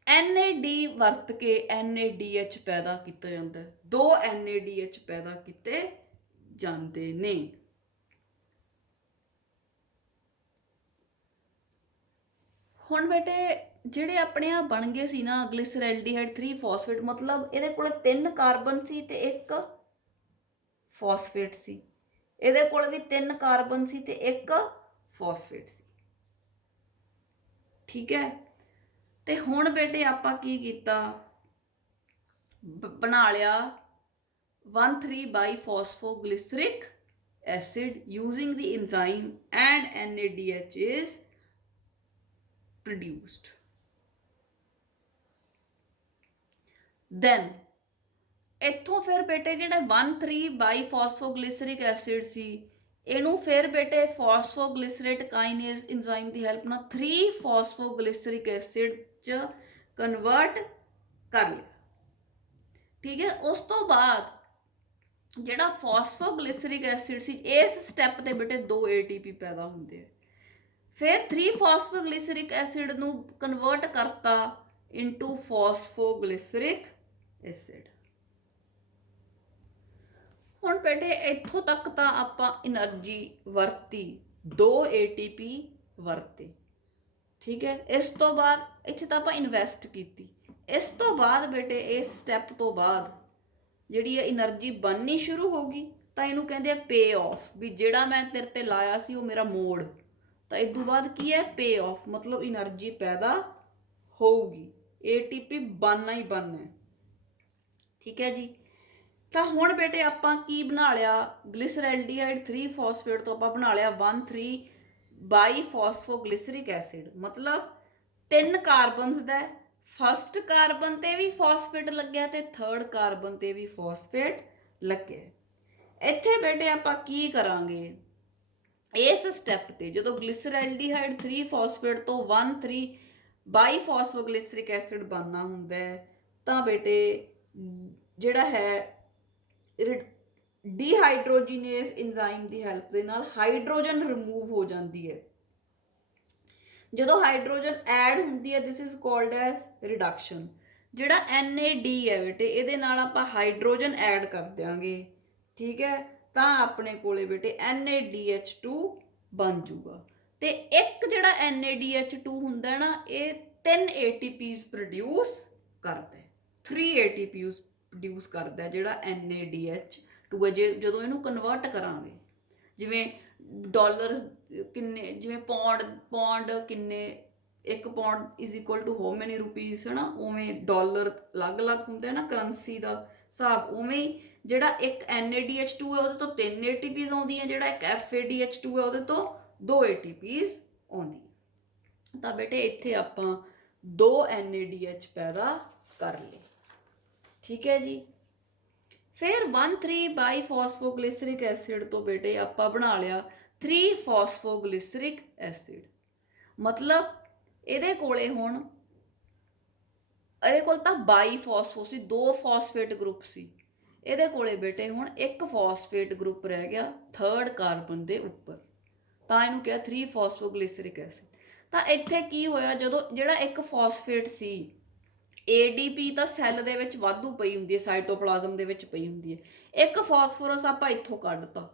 NAD ਵਰਤ ਕੇ NADH ਪੈਦਾ ਕੀਤਾ ਜਾਂਦਾ ਹੈ। 2 NADH ਪੈਦਾ ਕੀਤੇ ਜਾਂਦੇ ਨੇ। ਹੁਣ ਬੇਟੇ ਜਿਹੜੇ ਆਪਣੇ ਆ ਬਣ ਗਏ ਸੀ ਨਾ ਗਲਿਸਰੈਲਡੀਹਾਈਡ 3 ਫਾਸਫੇਟ, ਮਤਲਬ ਇਹਦੇ ਕੋਲ 3 ਕਾਰਬਨ ਸੀ ਤੇ 1 ਫਾਸਫੇਟ ਸੀ। ਇਹਦੇ ਕੋਲ ਵੀ 3 ਕਾਰਬਨ ਸੀ ਤੇ 1 ਫਾਸਫੇਟ ਸੀ। ਠੀਕ ਹੈ, ਤੇ ਹੁਣ ਬੇਟੇ ਆਪਾਂ ਕੀ ਕੀਤਾ, ਬਣਾ ਲਿਆ 1,3 ਬਾਈਫਾਸਫੋਗਲਿਸਰਿਕ acid using the enzyme and NADH is produced। then ਇੱਥੋਂ ਫਿਰ ਬੇਟੇ ਜਿਹੜਾ 1,3 ਬਾਈਫਾਸਫੋਗਲਿਸਰਿਕ ਐਸਿਡ ਸੀ ਇਹਨੂੰ ਫਿਰ ਬੇਟੇ ਫਾਸਫੋਗਲਿਸਰੇਟ ਕਾਈਨੇਜ਼ ਇੰਜ਼ਾਈਮ ਦੀ ਹੈਲਪ ਨਾਲ 3 ਫਾਸਫੋਗਲਿਸਰਿਕ ਐਸਿਡ ਚ ਕਨਵਰਟ ਕਰ ਲਿਆ। ਠੀਕ ਹੈ, ਉਸ ਤੋਂ ਬਾਅਦ ਜਿਹੜਾ ਫਾਸਫੋਗਲਿਸਰਿਕ ਐਸਿਡ ਸੀ ਇਸ ਸਟੈਪ ਤੇ ਬੇਟੇ 2 ATP ਪੈਦਾ ਹੁੰਦੇ ਆ। ਫਿਰ 3 ਫਾਸਫੋਗਲਿਸਰਿਕ ਐਸਿਡ ਨੂੰ ਕਨਵਰਟ ਕਰਤਾ ਇਨਟੂ ਫਾਸਫੋਗਲਿਸਰਿਕ ਐਸਿਡ। ਹੁਣ ਬੇਟੇ ਇੱਥੋਂ ਤੱਕ ਤਾਂ ਆਪਾਂ એનર્ਜੀ ਵਰਤੀ, 2 ATP ਵਰਤੇ। ਠੀਕ ਹੈ, ਇਸ ਤੋਂ ਬਾਅਦ ਇੱਥੇ ਤਾਂ ਆਪਾਂ ਇਨਵੈਸਟ ਕੀਤੀ। ਇਸ ਤੋਂ ਬਾਅਦ ਬੇਟੇ ਇਸ ਸਟੈਪ ਤੋਂ ਬਾਅਦ ਜਿਹੜੀ એનર્ਜੀ ਬਣਨੀ ਸ਼ੁਰੂ ਹੋ ਗਈ ਤਾਂ ਇਹਨੂੰ ਕਹਿੰਦੇ ਆ ਪੇ ਆਫ, ਵੀ ਜਿਹੜਾ ਮੈਂ ਤੇਰੇ ਤੇ ਲਾਇਆ ਸੀ ਉਹ ਮੇਰਾ ਮੋੜ। ਤਾਂ ਇਸ ਤੋਂ ਬਾਅਦ ਕੀ ਹੈ, ਪੇ ਆਫ, ਮਤਲਬ એનર્ਜੀ ਪੈਦਾ ਹੋਊਗੀ, ATP ਬਣਨਾ ਹੀ ਬਣਨਾ ਹੈ। ਠੀਕ ਹੈ ਜੀ, ਤਾਂ ਹੁਣ ਬੇਟੇ ਆਪਾਂ ਕੀ ਬਣਾ ਲਿਆ, ਗਲਿਸਰੈਲਡੀਹਾਈਡ 3 ਫਾਸਫੇਟ ਤੋਂ ਆਪਾਂ ਬਣਾ ਲਿਆ 1,3 ਬਾਈਫਾਸਫੋਗਲਿਸਰਿਕ ਐਸਿਡ। ਮਤਲਬ 3 ਕਾਰਬਨਸ ਦਾ, ਫਸਟ ਕਾਰਬਨ ਤੇ ਵੀ ਫਾਸਫੇਟ ਲੱਗਿਆ ਤੇ ਥਰਡ ਕਾਰਬਨ ਤੇ ਵੀ ਫਾਸਫੇਟ ਲੱਗਿਆ। ਇੱਥੇ ਬੇਟੇ ਆਪਾਂ ਕੀ ਕਰਾਂਗੇ, ਇਸ ਸਟੈਪ ਤੇ ਜਦੋਂ ਗਲਿਸਰੈਲਡੀਹਾਈਡ 3 ਫਾਸਫੇਟ ਤੋਂ 1,3 ਬਾਈਫਾਸਫੋਗਲਿਸਰਿਕ ਐਸਿਡ ਬਣਨਾ ਹੁੰਦਾ ਹੈ ਤਾਂ ਬੇਟੇ ਜਿਹੜਾ ਹੈ ਡੀਹਾਈਡਰੋਜੀਨੇਜ਼ ਇੰਜ਼ਾਈਮ ਦੀ ਹੈਲਪ ਦੇ ਨਾਲ ਹਾਈਡਰੋਜਨ ਰਿਮੂਵ ਹੋ ਜਾਂਦੀ ਹੈ। ਜਦੋਂ ਹਾਈਡਰੋਜਨ ਐਡ ਹੁੰਦੀ ਹੈ this is called as reduction. ਜਿਹੜਾ NAD ਹੈ ਬੇਟੇ ਇਹਦੇ ਨਾਲ ਆਪਾਂ ਹਾਈਡਰੋਜਨ ਐਡ ਕਰ ਦਿਆਂਗੇ। ਠੀਕ ਹੈ, ਤਾਂ ਆਪਣੇ ਕੋਲੇ ਬੇਟੇ NADH2 ਬਣ ਜੂਗਾ। ਤੇ ਇੱਕ ਜਿਹੜਾ NADH2 ਹੁੰਦਾ ਨਾ ਇਹ 3 ATPs ਪ੍ਰੋਡਿਊਸ ਕਰਦਾ, 3 ATPs ਪ੍ਰੋਡਿਊਸ ਕਰਦਾ ਜਿਹੜਾ NADH2 ਹੈ। ਜਦੋਂ ਇਹਨੂੰ ਕਨਵਰਟ ਕਰਾਂਗੇ, ਜਿਵੇਂ ਡਾਲਰਸ ਕਿੰਨੇ, ਜਿਵੇਂ ਪੌਂਡ ਕਿੰਨੇ, 1 pound is equal to how many rupees ਹੈ ਨਾ, ਉਵੇਂ ਡਾਲਰ ਅਲੱਗ-ਅਲੱਗ ਹੁੰਦੇ ਨਾ ਕਰੰਸੀ ਦਾ ਹਿਸਾਬ। ਉਵੇਂ ਹੀ ਜਿਹੜਾ ਇੱਕ NADH2 ਹੈ ਉਹਦੇ ਤੋਂ 3 ATPs ਆਉਂਦੀਆਂ, ਜਿਹੜਾ ਇੱਕ FADH2 ਹੈ ਉਹਦੇ ਤੋਂ 2 ATPs ਆਉਂਦੀਆਂ। ਤਾਂ ਬੇਟੇ ਇੱਥੇ ਆਪਾਂ दो NADH पैदा कर ले। ठीक है जी। फिर 1,3 ਬਾਈਫਾਸਫੋਗਲਿਸਰਿਕ ਐਸਿਡ ਤੋਂ ਬੇਟੇ ਆਪਾਂ ਬਣਾ ਲਿਆ 3 ਫਾਸਫੋਗਲਿਸਰਿਕ ਐਸਿਡ। ਮਤਲਬ ਇਹਦੇ ਕੋਲੇ ਹੁਣ ਇਹਦੇ ਕੋਲ ਤਾਂ ਬਾਈਫਾਸਫੋ ਸੀ, 2 ਫਾਸਫੇਟ ਗਰੁੱਪ ਸੀ। ਇਹਦੇ ਕੋਲੇ ਬੇਟੇ ਹੁਣ ਇੱਕ ਫਾਸਫੇਟ ਗਰੁੱਪ ਰਹਿ ਗਿਆ 3rd ਕਾਰਬਨ ਦੇ ਉੱਪਰ, ਤਾਂ ਇਹਨੂੰ ਕਿਹਾ 3 ਫਾਸਫੋਗਲਿਸਰਿਕ ਐਸਿਡ। ਤਾਂ ਇੱਥੇ ਕੀ ਹੋਇਆ, ਜਦੋਂ ਜਿਹੜਾ ਇੱਕ ਫਾਸਫੇਟ ਸੀ ADP ਤਾਂ ਸੈੱਲ ਦੇ ਵਿੱਚ ਵਾਧੂ ਪਈ ਹੁੰਦੀ ਹੈ, ਸਾਈਟੋਪਲਾਜ਼ਮ ਦੇ ਵਿੱਚ ਪਈ ਹੁੰਦੀ ਹੈ। ਇੱਕ ਫਾਸਫੋਰਸ ਆਪਾਂ ਇੱਥੋਂ ਕੱਢਤਾ,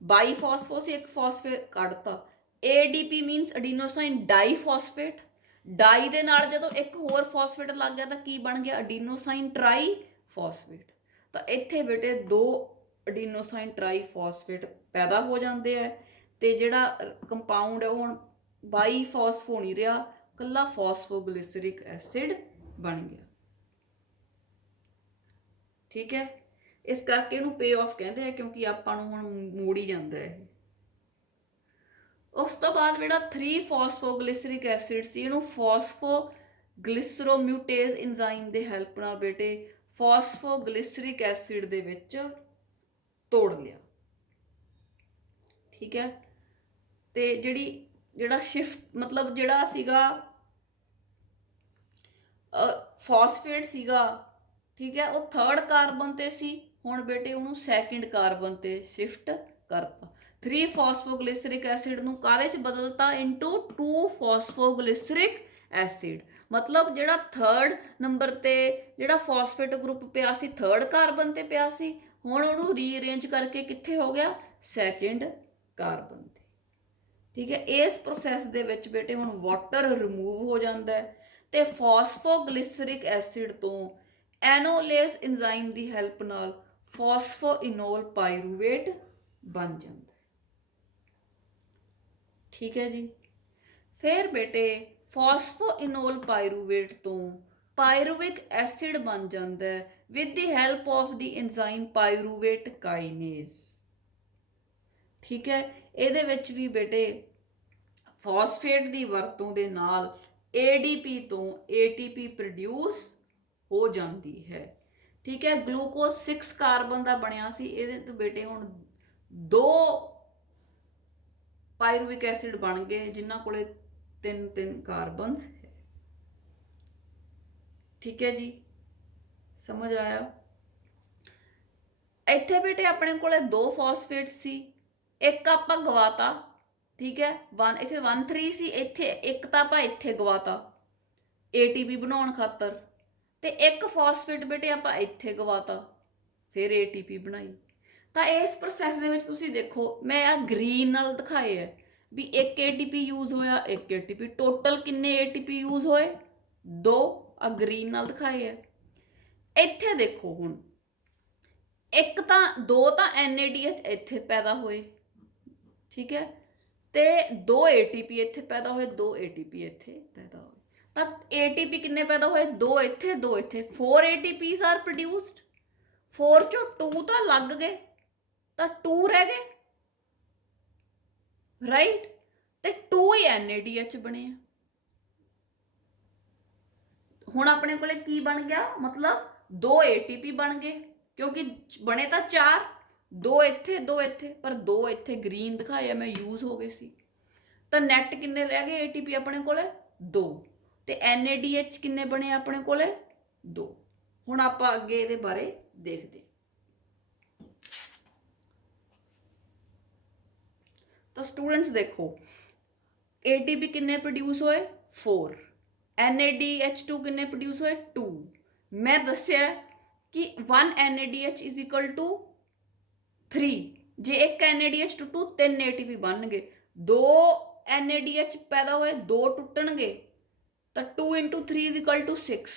ਬਾਈਫਾਸਫੋ ਸੀ, ਇੱਕ ਫਾਸਫੇਟ ਕੱਢਤਾ। ADP means ਅਡੀਨੋਸਾਈਨ ਡਾਈਫਾਸਫੇਟ। ਡਾਈ ਦੇ ਨਾਲ ਜਦੋਂ ਇੱਕ ਹੋਰ ਫਾਸਫੇਟ ਲੱਗ ਗਿਆ ਤਾਂ ਕੀ ਬਣ ਗਿਆ, ਅਡੀਨੋਸਾਈਨ ਟਰਾਈਫਾਸਫੇਟ। ਤਾਂ ਇੱਥੇ ਬੇਟੇ 2 ਅਡੀਨੋਸਾਈਨ ਟਰਾਈਫਾਸਫੇਟ ਪੈਦਾ ਹੋ ਜਾਂਦੇ ਆ, ਤੇ ਜਿਹੜਾ ਕੰਪਾਊਂਡ ਹੈ ਉਹ ਹੁਣ ਬਾਈਫਾਸਫੋ ਨਹੀਂ ਰਿਹਾ, ਕੱਲਾ ਫਾਸਫੋਗਲਿਸਰਿਕ ਐਸਿਡ ਬਣ ਗਿਆ। ਠੀਕ ਹੈ, ਇਸ ਕਰਕੇ ਇਹਨੂੰ ਪੇ ਆਫ ਕਹਿੰਦੇ ਆ, ਕਿਉਂਕਿ ਆਪਾਂ ਨੂੰ ਹੁਣ ਮੋੜ ਹੀ ਜਾਂਦਾ ਇਹ। ਉਸ ਤੋਂ ਬਾਅਦ ਜਿਹੜਾ 3 ਫਾਸਫੋਗਲਿਸਰਿਕ ਐਸਿਡ ਸੀ, ਇਹਨੂੰ ਫਾਸਫੋਗਲਿਸਰੋਮਿਊਟੇਜ਼ ਇੰਜ਼ਾਈਮ ਦੇ ਹੈਲਪ ਨਾਲ ਬੇਟੇ ਫਾਸਫੋਗਲਿਸਰਿਕ ਐਸਿਡ ਦੇ ਵਿੱਚ ਤੋੜ ਲਿਆ। ਠੀਕ ਹੈ, ਤੇ ਜਿਹੜਾ ਸ਼ਿਫਟ ਮਤਲਬ ਜਿਹੜਾ ਸੀਗਾ ਫਾਸਫੇਟ ਸੀਗਾ, ਠੀਕ ਹੈ, ਉਹ 3rd ਕਾਰਬਨ ਤੇ ਸੀ, ਹੁਣ ਬੇਟੇ ਉਹਨੂੰ 2nd ਕਾਰਬਨ ਤੇ ਸ਼ਿਫਟ ਕਰਤਾ। 3 ਫਾਸਫੋਗਲਿਸਰਿਕ ਐਸਿਡ ਨੂੰ ਕਾਹਦੇ 'ਚ ਬਦਲਤਾ, ਇਨਟੂ 2 ਫਾਸਫੋਗਲਿਸਰਿਕ ਐਸਿਡ। ਮਤਲਬ ਜਿਹੜਾ 3rd ਨੰਬਰ ਤੇ ਜਿਹੜਾ ਫਾਸਫੇਟ ਗਰੁੱਪ ਪਿਆ ਸੀ 3rd ਕਾਰਬਨ ਤੇ ਪਿਆ ਸੀ, ਹੁਣ ਉਹਨੂੰ ਰੀਅਰੇਂਜ ਕਰਕੇ ਕਿੱਥੇ ਹੋ ਗਿਆ, 2nd ਕਾਰਬਨ ਤੇ। ਠੀਕ ਹੈ, ਇਸ ਪ੍ਰੋਸੈਸ ਦੇ ਵਿੱਚ ਬੇਟੇ ਹੁਣ ਵਾਟਰ ਰਿਮੂਵ ਹੋ ਜਾਂਦਾ ਹੈ, ਤੇ ਫਾਸਫੋਗਲਿਸਰਿਕ ਐਸਿਡ ਤੋਂ ਐਨੋਲੇਜ਼ ਇੰਜ਼ਾਈਮ ਦੀ ਹੈਲਪ ਨਾਲ ਫਾਸਫੋਇਨੋਲ ਪਾਇਰੂਵੇਟ ਬਣ ਜਾਂਦਾ। ਠੀਕ ਹੈ ਜੀ। ਫਿਰ ਬੇਟੇ ਫਾਸਫੋਇਨੋਲ ਪਾਇਰੂਵੇਟ ਤੋਂ ਪਾਇਰੂਵਿਕ ਐਸਿਡ ਬਣ ਜਾਂਦਾ ਹੈ with the help of the enzyme pyruvate kinase. ਠੀਕ ਹੈ, ਇਹਦੇ ਵਿੱਚ ਵੀ ਬੇਟੇ ਫਾਸਫੇਟ ਦੀ ਵਰਤੋਂ ਦੇ ਨਾਲ ADP ਤੋਂ ATP ਪ੍ਰੋਡਿਊਸ ਹੋ ਜਾਂਦੀ ਹੈ। ਠੀਕ ਹੈ, ਗਲੂਕੋਜ਼ 6 ਕਾਰਬਨ ਦਾ ਬਣਿਆ ਸੀ, ਇਹਦੇ ਤੋਂ ਬੇਟੇ ਹੁਣ 2 ਪਾਇਰੂਵਿਕ ਐਸਿਡ ਬਣ ਗਏ ਜਿਨ੍ਹਾਂ ਕੋਲੇ 3 ਕਾਰਬਨਸ ਹੈ। ਠੀਕ ਹੈ ਜੀ, ਸਮਝ ਆਇਆ। ਇੱਥੇ ਬੇਟੇ ਆਪਣੇ ਕੋਲੇ 2 ਫਾਸਫੇਟ ਸੀ, ਇੱਕ ਆਪਾਂ ਗਵਾਤਾ। ਠੀਕ ਹੈ, ਇੱਥੇ 1,3 ਸੀ, ਇੱਥੇ ਇੱਕ ਤਾਂ ਆਪਾਂ ਇੱਥੇ ਗਵਾਤਾ ATP ਬਣਾਉਣ ਖਾਤਰ, ਤੇ ਇੱਕ ਫਾਸਫੇਟ ਬੇਟੇ ਆਪਾਂ ਇੱਥੇ ਗਵਾਤਾ, ਫਿਰ ATP ਬਣਾਈ। ਤਾਂ ਇਸ ਪ੍ਰੋਸੈਸ ਦੇ ਵਿੱਚ ਤੁਸੀਂ ਦੇਖੋ, ਮੈਂ ਆ ਗ੍ਰੀਨ ਨਾਲ ਦਿਖਾਏ ਹੈ ਵੀ ਇੱਕ ATP ਯੂਜ਼ ਹੋਇਆ, ਇੱਕ ATP, ਟੋਟਲ ਕਿੰਨੇ ATP ਯੂਜ਼ ਹੋਏ, 2। ਆ ਗ੍ਰੀਨ ਨਾਲ ਦਿਖਾਏ ਹੈ। ਇੱਥੇ ਦੇਖੋ ਹੁਣ ਇੱਕ ਤਾਂ 2 ਤਾਂ NADH ਇੱਥੇ ਪੈਦਾ ਹੋਏ, ਠੀਕ ਹੈ, ਤੇ 2 ATP ਇੱਥੇ ਪੈਦਾ ਹੋਏ, 2 ATP ਇੱਥੇ ਪੈਦਾ ਹੋਏ। ਤਾਂ ATP ਕਿੰਨੇ ਪੈਦਾ ਹੋਏ, 2 ਇੱਥੇ 2 ਇੱਥੇ, 4 ATPs ਆਰ ਪ੍ਰੋਡਿਊਸਡ। 4 ਚੋਂ 2 ਤਾਂ ਲੱਗ ਗਏ, ਤਾਂ 2 ਰਹਿ ਗਏ, ਰਾਈਟ, ਤੇ 2 ਹੀ NADH ਬਣੇ ਆ। ਹੁਣ ਆਪਣੇ ਕੋਲੇ ਕੀ ਬਣ ਗਿਆ, ਮਤਲਬ 2 ATP ਬਣ ਗਏ, ਕਿਉਂਕਿ ਬਣੇ ਤਾਂ 4, 2 ਇੱਥੇ 2 ਇੱਥੇ, ਪਰ 2 ਇੱਥੇ ਗ੍ਰੀਨ ਦਿਖਾਇਆ ਮੈਂ ਯੂਜ਼ ਹੋ ਗਏ ਸੀ। ਤਾਂ ਨੈਟ ਕਿੰਨੇ ਰਹਿ ਗਏ ATP ਆਪਣੇ ਕੋਲੇ, 2, ਤੇ NADH ਕਿੰਨੇ ਬਣੇ ਆਪਣੇ ਕੋਲੇ, 2। ਹੁਣ ਆਪਾਂ ਅੱਗੇ ਇਹਦੇ ਬਾਰੇ ਦੇਖਦੇ। ਤਾਂ ਸਟੂਡੈਂਟਸ ਦੇਖੋ, ATP ਕਿੰਨੇ ਪ੍ਰੋਡਿਊਸ ਹੋਏ, 4, NADH2 ਕਿੰਨੇ ਪ੍ਰੋਡਿਊਸ ਹੋਏ, 2। ਮੈਂ ਦੱਸਿਆ ਕਿ 1 NADH ਇਜ਼ ਇਕੁਅਲ ਟੂ 3, ਜੇ ਇੱਕ NADH ਟੁੱਟੂ 3 ATP ਬਣਨਗੇ, 2 NADH ਪੈਦਾ ਹੋਏ, 2 ਟੁੱਟਣਗੇ, ਤਾਂ 2 × 3 ਇਜ਼ ਇਕੁਅਲ ਟੂ 6,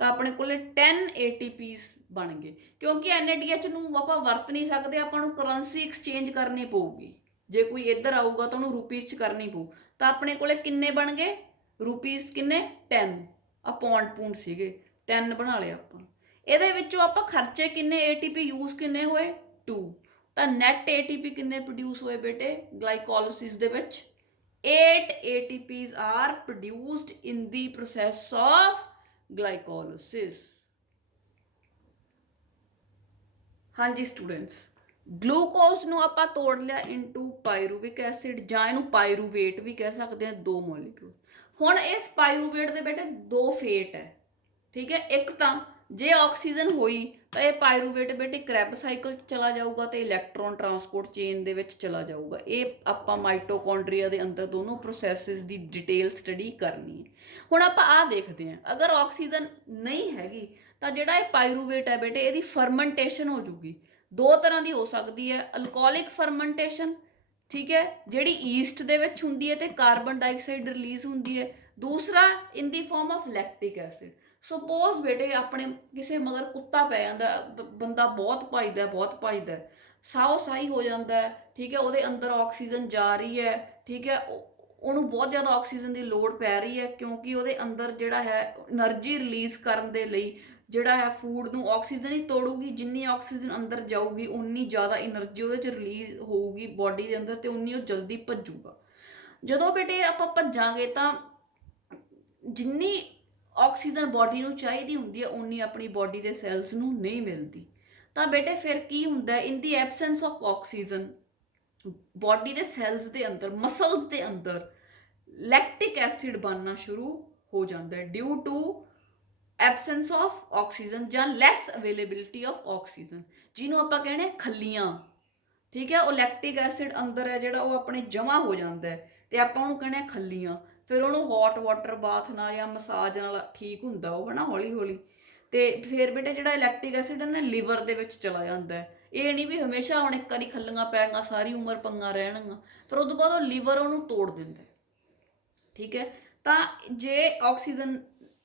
ਤਾਂ ਆਪਣੇ ਕੋਲੇ 10 ATPs ਬਣ ਗਏ। ਕਿਉਂਕਿ NADH ਨੂੰ ਆਪਾਂ ਵਰਤ ਨਹੀਂ ਸਕਦੇ, ਆਪਾਂ ਨੂੰ ਕਰੰਸੀ ਐਕਸਚੇਂਜ ਕਰਨੀ ਪਊਗੀ। ਜੇ ਕੋਈ ਇੱਧਰ ਆਊਗਾ ਤਾਂ ਉਹਨੂੰ ਰੁਪੀਸ 'ਚ ਕਰਨੀ ਪਊ। ਤਾਂ ਆਪਣੇ ਕੋਲੇ ਕਿੰਨੇ ਬਣ ਗਏ, ਰੁਪੀਸ ਕਿੰਨੇ, 10। ਆ ਪੌਂਡ ਸੀਗੇ, 10 ਬਣਾ ਲਿਆ ਆਪਾਂ। ਇਹਦੇ ਵਿੱਚੋਂ ਆਪਾਂ ਖਰਚੇ ਕਿੰਨੇ, ATP ਯੂਜ਼ ਕਿੰਨੇ ਹੋਏ, 2। ਤਾਂ ਨੈਟ ATP ਕਿੰਨੇ ਪ੍ਰੋਡਿਊਸ ਹੋਏ ਬੇਟੇ ਗਲਾਈਕੋਲਿਸਿਸ ਦੇ ਵਿੱਚ, 8 ATPs are produced in the process of glycolysis. हाँ जी स्टूडेंट्स, ग्लूकोज ਨੂੰ ਆਪਾਂ ਤੋੜ ਲਿਆ ਇਨਟੂ ਪਾਇਰੂਵਿਕ ਐਸਿਡ ਜਾਂ ਇਹਨੂੰ ਪਾਇਰੂਵੇਟ ਵੀ ਕਹਿ ਸਕਦੇ ਹਾਂ, ਦੋ ਮੋਲੀਕਿਊਲ। ਹੁਣ ਇਸ ਪਾਇਰੂਵੇਟ ਦੇ ਬੇਟੇ ਦੋ ਫੇਟ ਹੈ, ਠੀਕ ਹੈ। ਇੱਕ ਤਾਂ ਜੇ ਆਕਸੀਜਨ ਹੋਈ ਤਾਂ ਇਹ ਪਾਇਰੂਵੇਟ ਬੇਟੇ ਕ੍ਰੈਬਸ ਸਾਈਕਲ 'ਚ ਚਲਾ ਜਾਊਗਾ ਤੇ ਇਲੈਕਟ੍ਰੋਨ ਟਰਾਂਸਪੋਰਟ ਚੇਨ ਦੇ ਵਿੱਚ ਚਲਾ ਜਾਊਗਾ। ਇਹ ਆਪਾਂ ਮਾਈਟੋਕੌਂਡਰੀਆ ਦੇ ਅੰਦਰ ਦੋਨੋਂ ਪ੍ਰੋਸੈਸਿਸ ਦੀ ਡਿਟੇਲ ਸਟੱਡੀ ਕਰਨੀ ਹੈ। ਹੁਣ ਆਪਾਂ ਆਹ ਦੇਖਦੇ ਹਾਂ, ਅਗਰ ਆਕਸੀਜਨ ਨਹੀਂ ਹੈਗੀ ਤਾਂ ਜਿਹੜਾ ਇਹ ਪਾਇਰੂਵੇਟ ਹੈ ਬੇਟੇ ਇਹਦੀ ਫਰਮੈਂਟੇਸ਼ਨ ਹੋ ਜੂਗੀ। ਦੋ ਤਰ੍ਹਾਂ ਦੀ ਹੋ ਸਕਦੀ ਹੈ, ਅਲਕੋਹਲਿਕ ਫਰਮੈਂਟੇਸ਼ਨ, ਠੀਕ ਹੈ, ਜਿਹੜੀ ਈਸਟ ਦੇ ਵਿੱਚ ਹੁੰਦੀ ਹੈ ਤੇ ਕਾਰਬਨ ਡਾਈਆਕਸਾਈਡ ਰਿਲੀਜ਼ ਹੁੰਦੀ ਹੈ। ਦੂਸਰਾ ਇਨ ਦੀ farm of lactic acid. Suppose ਬੇਟੇ ਆਪਣੇ ਕਿਸੇ ਮਗਰ ਕੁੱਤਾ ਪੈ ਜਾਂਦਾ, ਬੰਦਾ ਬਹੁਤ ਭੱਜਦਾ, ਸਾਓ ਸਾਈ ਹੋ ਜਾਂਦਾ ਹੈ, ਠੀਕ ਹੈ, ਉਹਦੇ ਅੰਦਰ ਆਕਸੀਜਨ ਜਾ ਰਹੀ ਹੈ, ਠੀਕ ਹੈ, ਉਹਨੂੰ ਬਹੁਤ ਜ਼ਿਆਦਾ ਆਕਸੀਜਨ ਦੀ ਲੋੜ ਪੈ ਰਹੀ ਹੈ ਕਿਉਂਕਿ ਉਹਦੇ ਅੰਦਰ ਜਿਹੜਾ ਹੈ એનર્ਜੀ ਰਿਲੀਜ਼ ਕਰਨ ਦੇ ਲਈ ਜਿਹੜਾ ਹੈ ਫੂਡ ਨੂੰ ਆਕਸੀਜਨ ਹੀ ਤੋੜੂਗੀ। ਜਿੰਨੀ ਆਕਸੀਜਨ ਅੰਦਰ ਜਾਊਗੀ ਉਨੀ ਜ਼ਿਆਦਾ એનર્ਜੀ ਉਹਦੇ 'ਚ ਰਿਲੀਜ਼ ਹੋਊਗੀ ਬੋਡੀ ਦੇ ਅੰਦਰ ਤੇ ਉਨੀ ਉਹ ਜਲਦੀ ਭੱਜੂਗਾ। ਜਦੋਂ ਬੇਟੇ ਆਪਾਂ ਭੱਜਾਂਗੇ ਤਾਂ ਜਿੰਨੀ ਆਕਸੀਜਨ ਬੋਡੀ ਨੂੰ ਚਾਹੀਦੀ ਹੁੰਦੀ ਹੈ ਉਨੀ ਆਪਣੀ ਬੋਡੀ ਦੇ ਸੈਲਸ ਨੂੰ ਨਹੀਂ ਮਿਲਦੀ। ਤਾਂ ਬੇਟੇ ਫਿਰ ਕੀ ਹੁੰਦਾ, ਇਨ ਦੀ ਐਬਸੈਂਸ ਆਫ ਆਕਸੀਜਨ ਬੋਡੀ ਦੇ ਸੈਲਸ ਦੇ ਅੰਦਰ, ਮਸਲਸ ਦੇ ਅੰਦਰ ਲੈਕਟਿਕ ਐਸਿਡ ਬਣਨਾ ਸ਼ੁਰੂ ਹੋ ਜਾਂਦਾ ਹੈ due to absence of oxygen ਜਾਂ ਲੈਸ ਅਵੇਲੇਬਿਲਿਟੀ ਆਫ ਆਕਸੀਜਨ, ਜਿਹਨੂੰ ਆਪਾਂ ਕਹਿੰਦੇ ਖੱਲੀਆਂ, ਠੀਕ ਹੈ। ਉਹ ਲੈਕਟਿਕ ਐਸਿਡ ਅੰਦਰ ਹੈ ਜਿਹੜਾ ਉਹ ਆਪਣੇ ਜਮ੍ਹਾਂ ਹੋ ਜਾਂਦਾ ਹੈ ਤੇ ਆਪਾਂ ਉਹਨੂੰ ਕਹਿੰਦੇ ਖੱਲੀਆਂ। ਫਿਰ ਉਹਨੂੰ ਹੌਟ ਵਾਟਰ ਬਾਥ ਨਾਲ ਜਾਂ ਮਸਾਜ ਨਾਲ ਠੀਕ ਹੁੰਦਾ ਉਹ, ਹੈ ਨਾ, ਹੌਲੀ ਹੌਲੀ। ਤੇ ਫਿਰ ਬੇਟੇ ਜਿਹੜਾ ਲੈਕਟਿਕ ਐਸਿਡ ਹੈ ਨਾ ਲਿਵਰ ਦੇ ਵਿੱਚ ਚਲਾ ਜਾਂਦਾ ਹੈ। ਇਹ ਨਹੀਂ ਵੀ ਹਮੇਸ਼ਾ ਹੁਣ ਇੱਕ ਵਾਰੀ ਖੱਲੀਆਂ ਪੈ ਗਈਆਂ ਸਾਰੀ ਉਮਰ ਪੰਗਾ ਰਹਿਣਗੀਆਂ, ਫਿਰ ਉਹ ਤੋਂ ਬਾਅਦ ਉਹ ਲਿਵਰ ਉਹਨੂੰ ਤੋੜ ਦਿੰਦਾ, ਠੀਕ ਹੈ। ਤਾਂ ਜੇ ਆਕਸੀਜਨ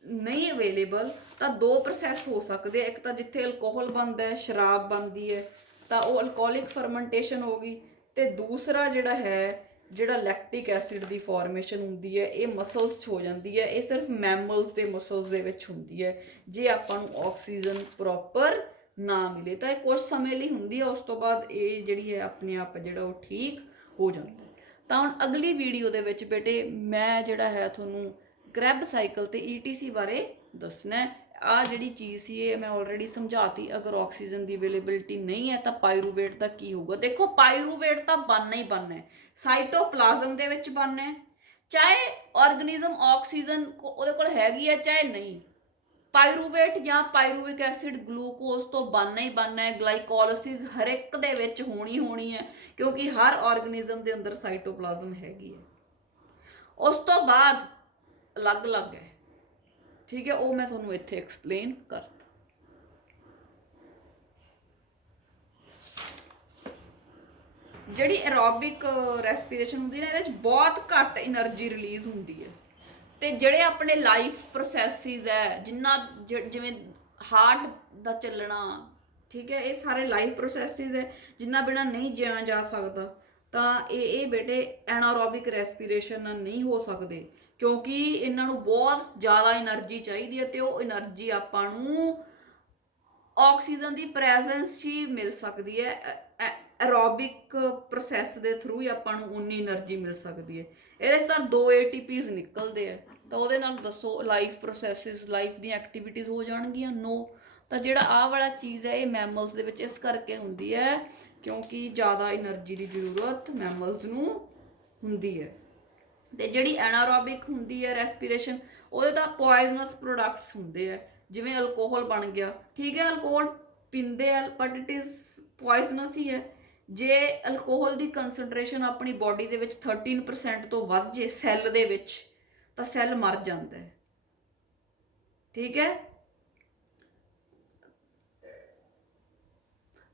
ਨਹੀਂ ਅਵੇਲੇਬਲ ਤਾਂ ਦੋ ਪ੍ਰੋਸੈਸ ਹੋ ਸਕਦੇ ਆ, ਇੱਕ ਤਾਂ ਜਿੱਥੇ ਅਲਕੋਹਲ ਬਣਦਾ ਹੈ, ਸ਼ਰਾਬ ਬਣਦੀ ਹੈ, ਤਾਂ ਉਹ ਅਲਕੋਹਲਿਕ ਫਰਮੈਂਟੇਸ਼ਨ ਹੋ ਗਈ। ਤੇ ਦੂਸਰਾ ਜਿਹੜਾ ਹੈ, ਜਿਹੜਾ ਲੈਕਟਿਕ ਐਸਿਡ ਦੀ ਫਾਰਮੇਸ਼ਨ ਹੁੰਦੀ ਹੈ ਇਹ ਮਸਲਸ 'ਚ ਹੋ ਜਾਂਦੀ ਹੈ। ਇਹ ਸਿਰਫ ਮੈਮਲਸ ਦੇ ਮਸਲਸ ਦੇ ਵਿੱਚ ਹੁੰਦੀ ਹੈ ਜੇ ਆਪਾਂ ਨੂੰ ਆਕਸੀਜਨ ਪ੍ਰੋਪਰ ਨਾ ਮਿਲੇ ਤਾਂ ਇਹ ਕੁਝ ਸਮੇਂ ਲਈ ਹੁੰਦੀ ਹੈ, ਉਸ ਤੋਂ ਬਾਅਦ ਇਹ ਜਿਹੜੀ ਹੈ ਆਪਣੇ ਆਪ ਜਿਹੜਾ ਉਹ ਠੀਕ ਹੋ ਜਾਂਦਾ। ਤਾਂ ਹੁਣ ਅਗਲੀ ਵੀਡੀਓ ਦੇ ਵਿੱਚ ਬੇਟੇ ਮੈਂ ਜਿਹੜਾ ਹੈ ਤੁਹਾਨੂੰ ਕ੍ਰੈਬ ਸਾਈਕਲ ਤੇ ਈਟੀਸੀ ਬਾਰੇ ਦੱਸਣਾ। ਆ ਜਿਹੜੀ ਚੀਜ਼ ਸੀ ਇਹ ਮੈਂ ਆਲਰੇਡੀ ਸਮਝਾਤੀ। ਅਗਰ ਆਕਸੀਜਨ ਦੀ ਅਵੇਲੇਬਿਲਿਟੀ ਨਹੀਂ ਹੈ ਤਾਂ ਪਾਇਰੂਵੇਟ ਦਾ ਕੀ ਹੋਊਗਾ। ਦੇਖੋ ਪਾਇਰੂਵੇਟ ਤਾਂ ਬਣਨਾ ਹੀ ਬਣਨਾ ਹੈ, ਸਾਈਟੋਪਲਾਜ਼ਮ ਦੇ ਵਿੱਚ ਬਣਨਾ ਹੈ, ਚਾਹੇ ਆਰਗੇਨਿਜ਼ਮ ਆਕਸੀਜਨ ਉਹਦੇ ਕੋਲ ਹੈਗੀ ਹੈ ਚਾਹੇ ਨਹੀਂ। ਪਾਇਰੂਵੇਟ ਜਾਂ ਪਾਇਰੂਵਿਕ ਐਸਿਡ ਗਲੂਕੋਜ਼ ਤੋਂ ਬਣਨਾ ਹੀ ਬਣਨਾ ਹੈ। ਗਲਾਈਕੋਲਿਸਿਸ ਹਰ ਇੱਕ ਦੇ ਵਿੱਚ ਹੋਣੀ ਹੈ ਕਿਉਂਕਿ ਹਰ ਆਰਗੇਨਿਜ਼ਮ ਦੇ ਅੰਦਰ ਸਾਈਟੋਪਲਾਜ਼ਮ ਹੈਗੀ ਹੈ। ਉਸ ਤੋਂ ਬਾਅਦ ਅਲੱਗ-ਅਲੱਗ ਹੈ, ਠੀਕ ਹੈ, ਉਹ ਮੈਂ ਤੁਹਾਨੂੰ ਇੱਥੇ ਐਕਸਪਲੇਨ ਕਰਤਾ। ਜਿਹੜੀ ਐਰੋਬਿਕ ਰੈਸਪੀਰੇਸ਼ਨ ਹੁੰਦੀ ਨਾ ਇਹਦੇ 'ਚ ਬਹੁਤ ਘੱਟ એનર્ਜੀ ਰਿਲੀਜ਼ ਹੁੰਦੀ ਹੈ ਤੇ ਜਿਹੜੇ ਆਪਣੇ ਲਾਈਫ ਪ੍ਰੋਸੈਸਿਸ ਹੈ ਜਿਵੇਂ ਹਾਰਟ ਦਾ ਚੱਲਣਾ, ਠੀਕ ਹੈ, ਇਹ ਸਾਰੇ ਲਾਈਫ ਪ੍ਰੋਸੈਸਿਸ ਹੈ ਜਿਨ੍ਹਾਂ ਬਿਨਾਂ ਨਹੀਂ ਜਿਆ ਜਾ ਸਕਦਾ। ਤਾਂ ਇਹ ਬੇਟੇ ਐਨਾਰੋਬਿਕ ਰੈਸਪੀਰੇਸ਼ਨ ਨਾਲ ਨਹੀਂ ਹੋ ਸਕਦੇ ਕਿਉਂਕਿ ਇਹਨਾਂ ਨੂੰ ਬਹੁਤ ਜ਼ਿਆਦਾ એનર્ਜੀ ਚਾਹੀਦੀ ਹੈ ਤੇ ਉਹ એનર્ਜੀ ਆਪਾਂ ਨੂੰ ਆਕਸੀਜਨ ਦੀ ਪ੍ਰੈਜ਼ੈਂਸ 'ਚ ਹੀ ਮਿਲ ਸਕਦੀ ਹੈ। ਐਰੋਬਿਕ ਪ੍ਰੋਸੈਸ ਦੇ ਥਰੂ ਹੀ ਆਪਾਂ ਨੂੰ ਉਨੀ એનર્ਜੀ ਮਿਲ ਸਕਦੀ ਹੈ। ਇਹਦੇ 'ਚ ਤਾਂ 2 ATPs ਨਿਕਲਦੇ ਆ ਤਾਂ ਉਹਦੇ ਨਾਲ ਦੱਸੋ ਲਾਈਫ ਪ੍ਰੋਸੈਸਿਸ, ਲਾਈਫ ਦੀਆਂ ਐਕਟੀਵਿਟੀਜ਼ ਹੋ ਜਾਣਗੀਆਂ? ਨੋ। ਤਾਂ ਜਿਹੜਾ ਆਹ ਵਾਲਾ ਚੀਜ਼ ਹੈ ਇਹ ਮੈਮਲਸ ਦੇ ਵਿੱਚ ਇਸ ਕਰਕੇ ਹੁੰਦੀ ਹੈ ਕਿਉਂਕਿ ਜ਼ਿਆਦਾ એનર્ਜੀ ਦੀ ਜ਼ਰੂਰਤ ਮੈਮਲਸ ਨੂੰ ਹੁੰਦੀ ਹੈ। ਤੇ ਜਿਹੜੀ ਐਨਾਰੋਬਿਕ ਹੁੰਦੀ ਹੈ ਰੈਸਪੀਰੇਸ਼ਨ ਉਹਦੇ ਤਾਂ ਪੋਇਜ਼ਨਸ ਪ੍ਰੋਡਕਟਸ ਹੁੰਦੇ ਆ, ਜਿਵੇਂ ਅਲਕੋਹਲ ਬਣ ਗਿਆ, ਠੀਕ ਹੈ, ਅਲਕੋਹਲ ਪੀਂਦੇ ਆ ਬਟ ਇਟ ਇਜ਼ ਪੋਇਜ਼ਨਸ ਹੀ ਹੈ। ਜੇ ਅਲਕੋਹਲ ਦੀ ਕੰਸਨਟ੍ਰੇਸ਼ਨ ਆਪਣੀ ਬੋਡੀ ਦੇ ਵਿੱਚ 13% ਤੋਂ ਵੱਧ ਜੇ ਸੈੱਲ ਦੇ ਵਿੱਚ ਤਾਂ ਸੈੱਲ ਮਰ ਜਾਂਦਾ ਹੈ, ਠੀਕ ਹੈ।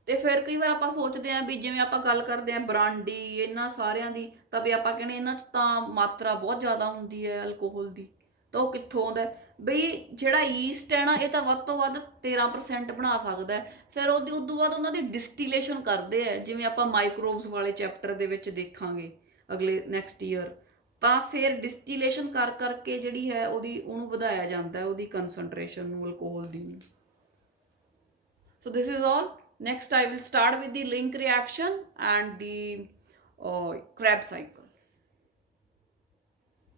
ਤੇ ਫਿਰ ਕਈ ਵਾਰ ਆਪਾਂ ਸੋਚਦੇ ਹਾਂ ਵੀ ਜਿਵੇਂ ਆਪਾਂ ਗੱਲ ਕਰਦੇ ਹਾਂ ਬਰਾਂਡੀ ਇਹਨਾਂ ਸਾਰਿਆਂ ਦੀ, ਤਾਂ ਵੀ ਆਪਾਂ ਕਹਿੰਦੇ ਇਹਨਾਂ 'ਚ ਤਾਂ ਮਾਤਰਾ ਬਹੁਤ ਜ਼ਿਆਦਾ ਹੁੰਦੀ ਹੈ ਅਲਕੋਹਲ ਦੀ, ਤਾਂ ਉਹ ਕਿੱਥੋਂ ਆਉਂਦਾ ਬਈ ਜਿਹੜਾ ਈਸਟ ਹੈ ਨਾ ਇਹ ਤਾਂ ਵੱਧ ਤੋਂ ਵੱਧ 13% ਬਣਾ ਸਕਦਾ। ਫਿਰ ਉਦੋਂ ਬਾਅਦ ਉਹਨਾਂ ਦੀ ਡਿਸਟੀਲੇਸ਼ਨ ਕਰਦੇ ਆ ਜਿਵੇਂ ਆਪਾਂ ਮਾਈਕਰੋਬਸ ਵਾਲੇ ਚੈਪਟਰ ਦੇ ਵਿੱਚ ਦੇਖਾਂਗੇ ਅਗਲੇ ਨੈਕਸਟ ਈਅਰ। ਤਾਂ ਫਿਰ ਡਿਸਟੀਲੇਸ਼ਨ ਕਰਕੇ ਜਿਹੜੀ ਹੈ ਉਹਨੂੰ ਵਧਾਇਆ ਜਾਂਦਾ ਉਹਦੀ ਕੰਸਨਟ੍ਰੇਸ਼ਨ ਨੂੰ, alcohol the. So this is all. Next I will start with the link reaction and the Krebs cycle.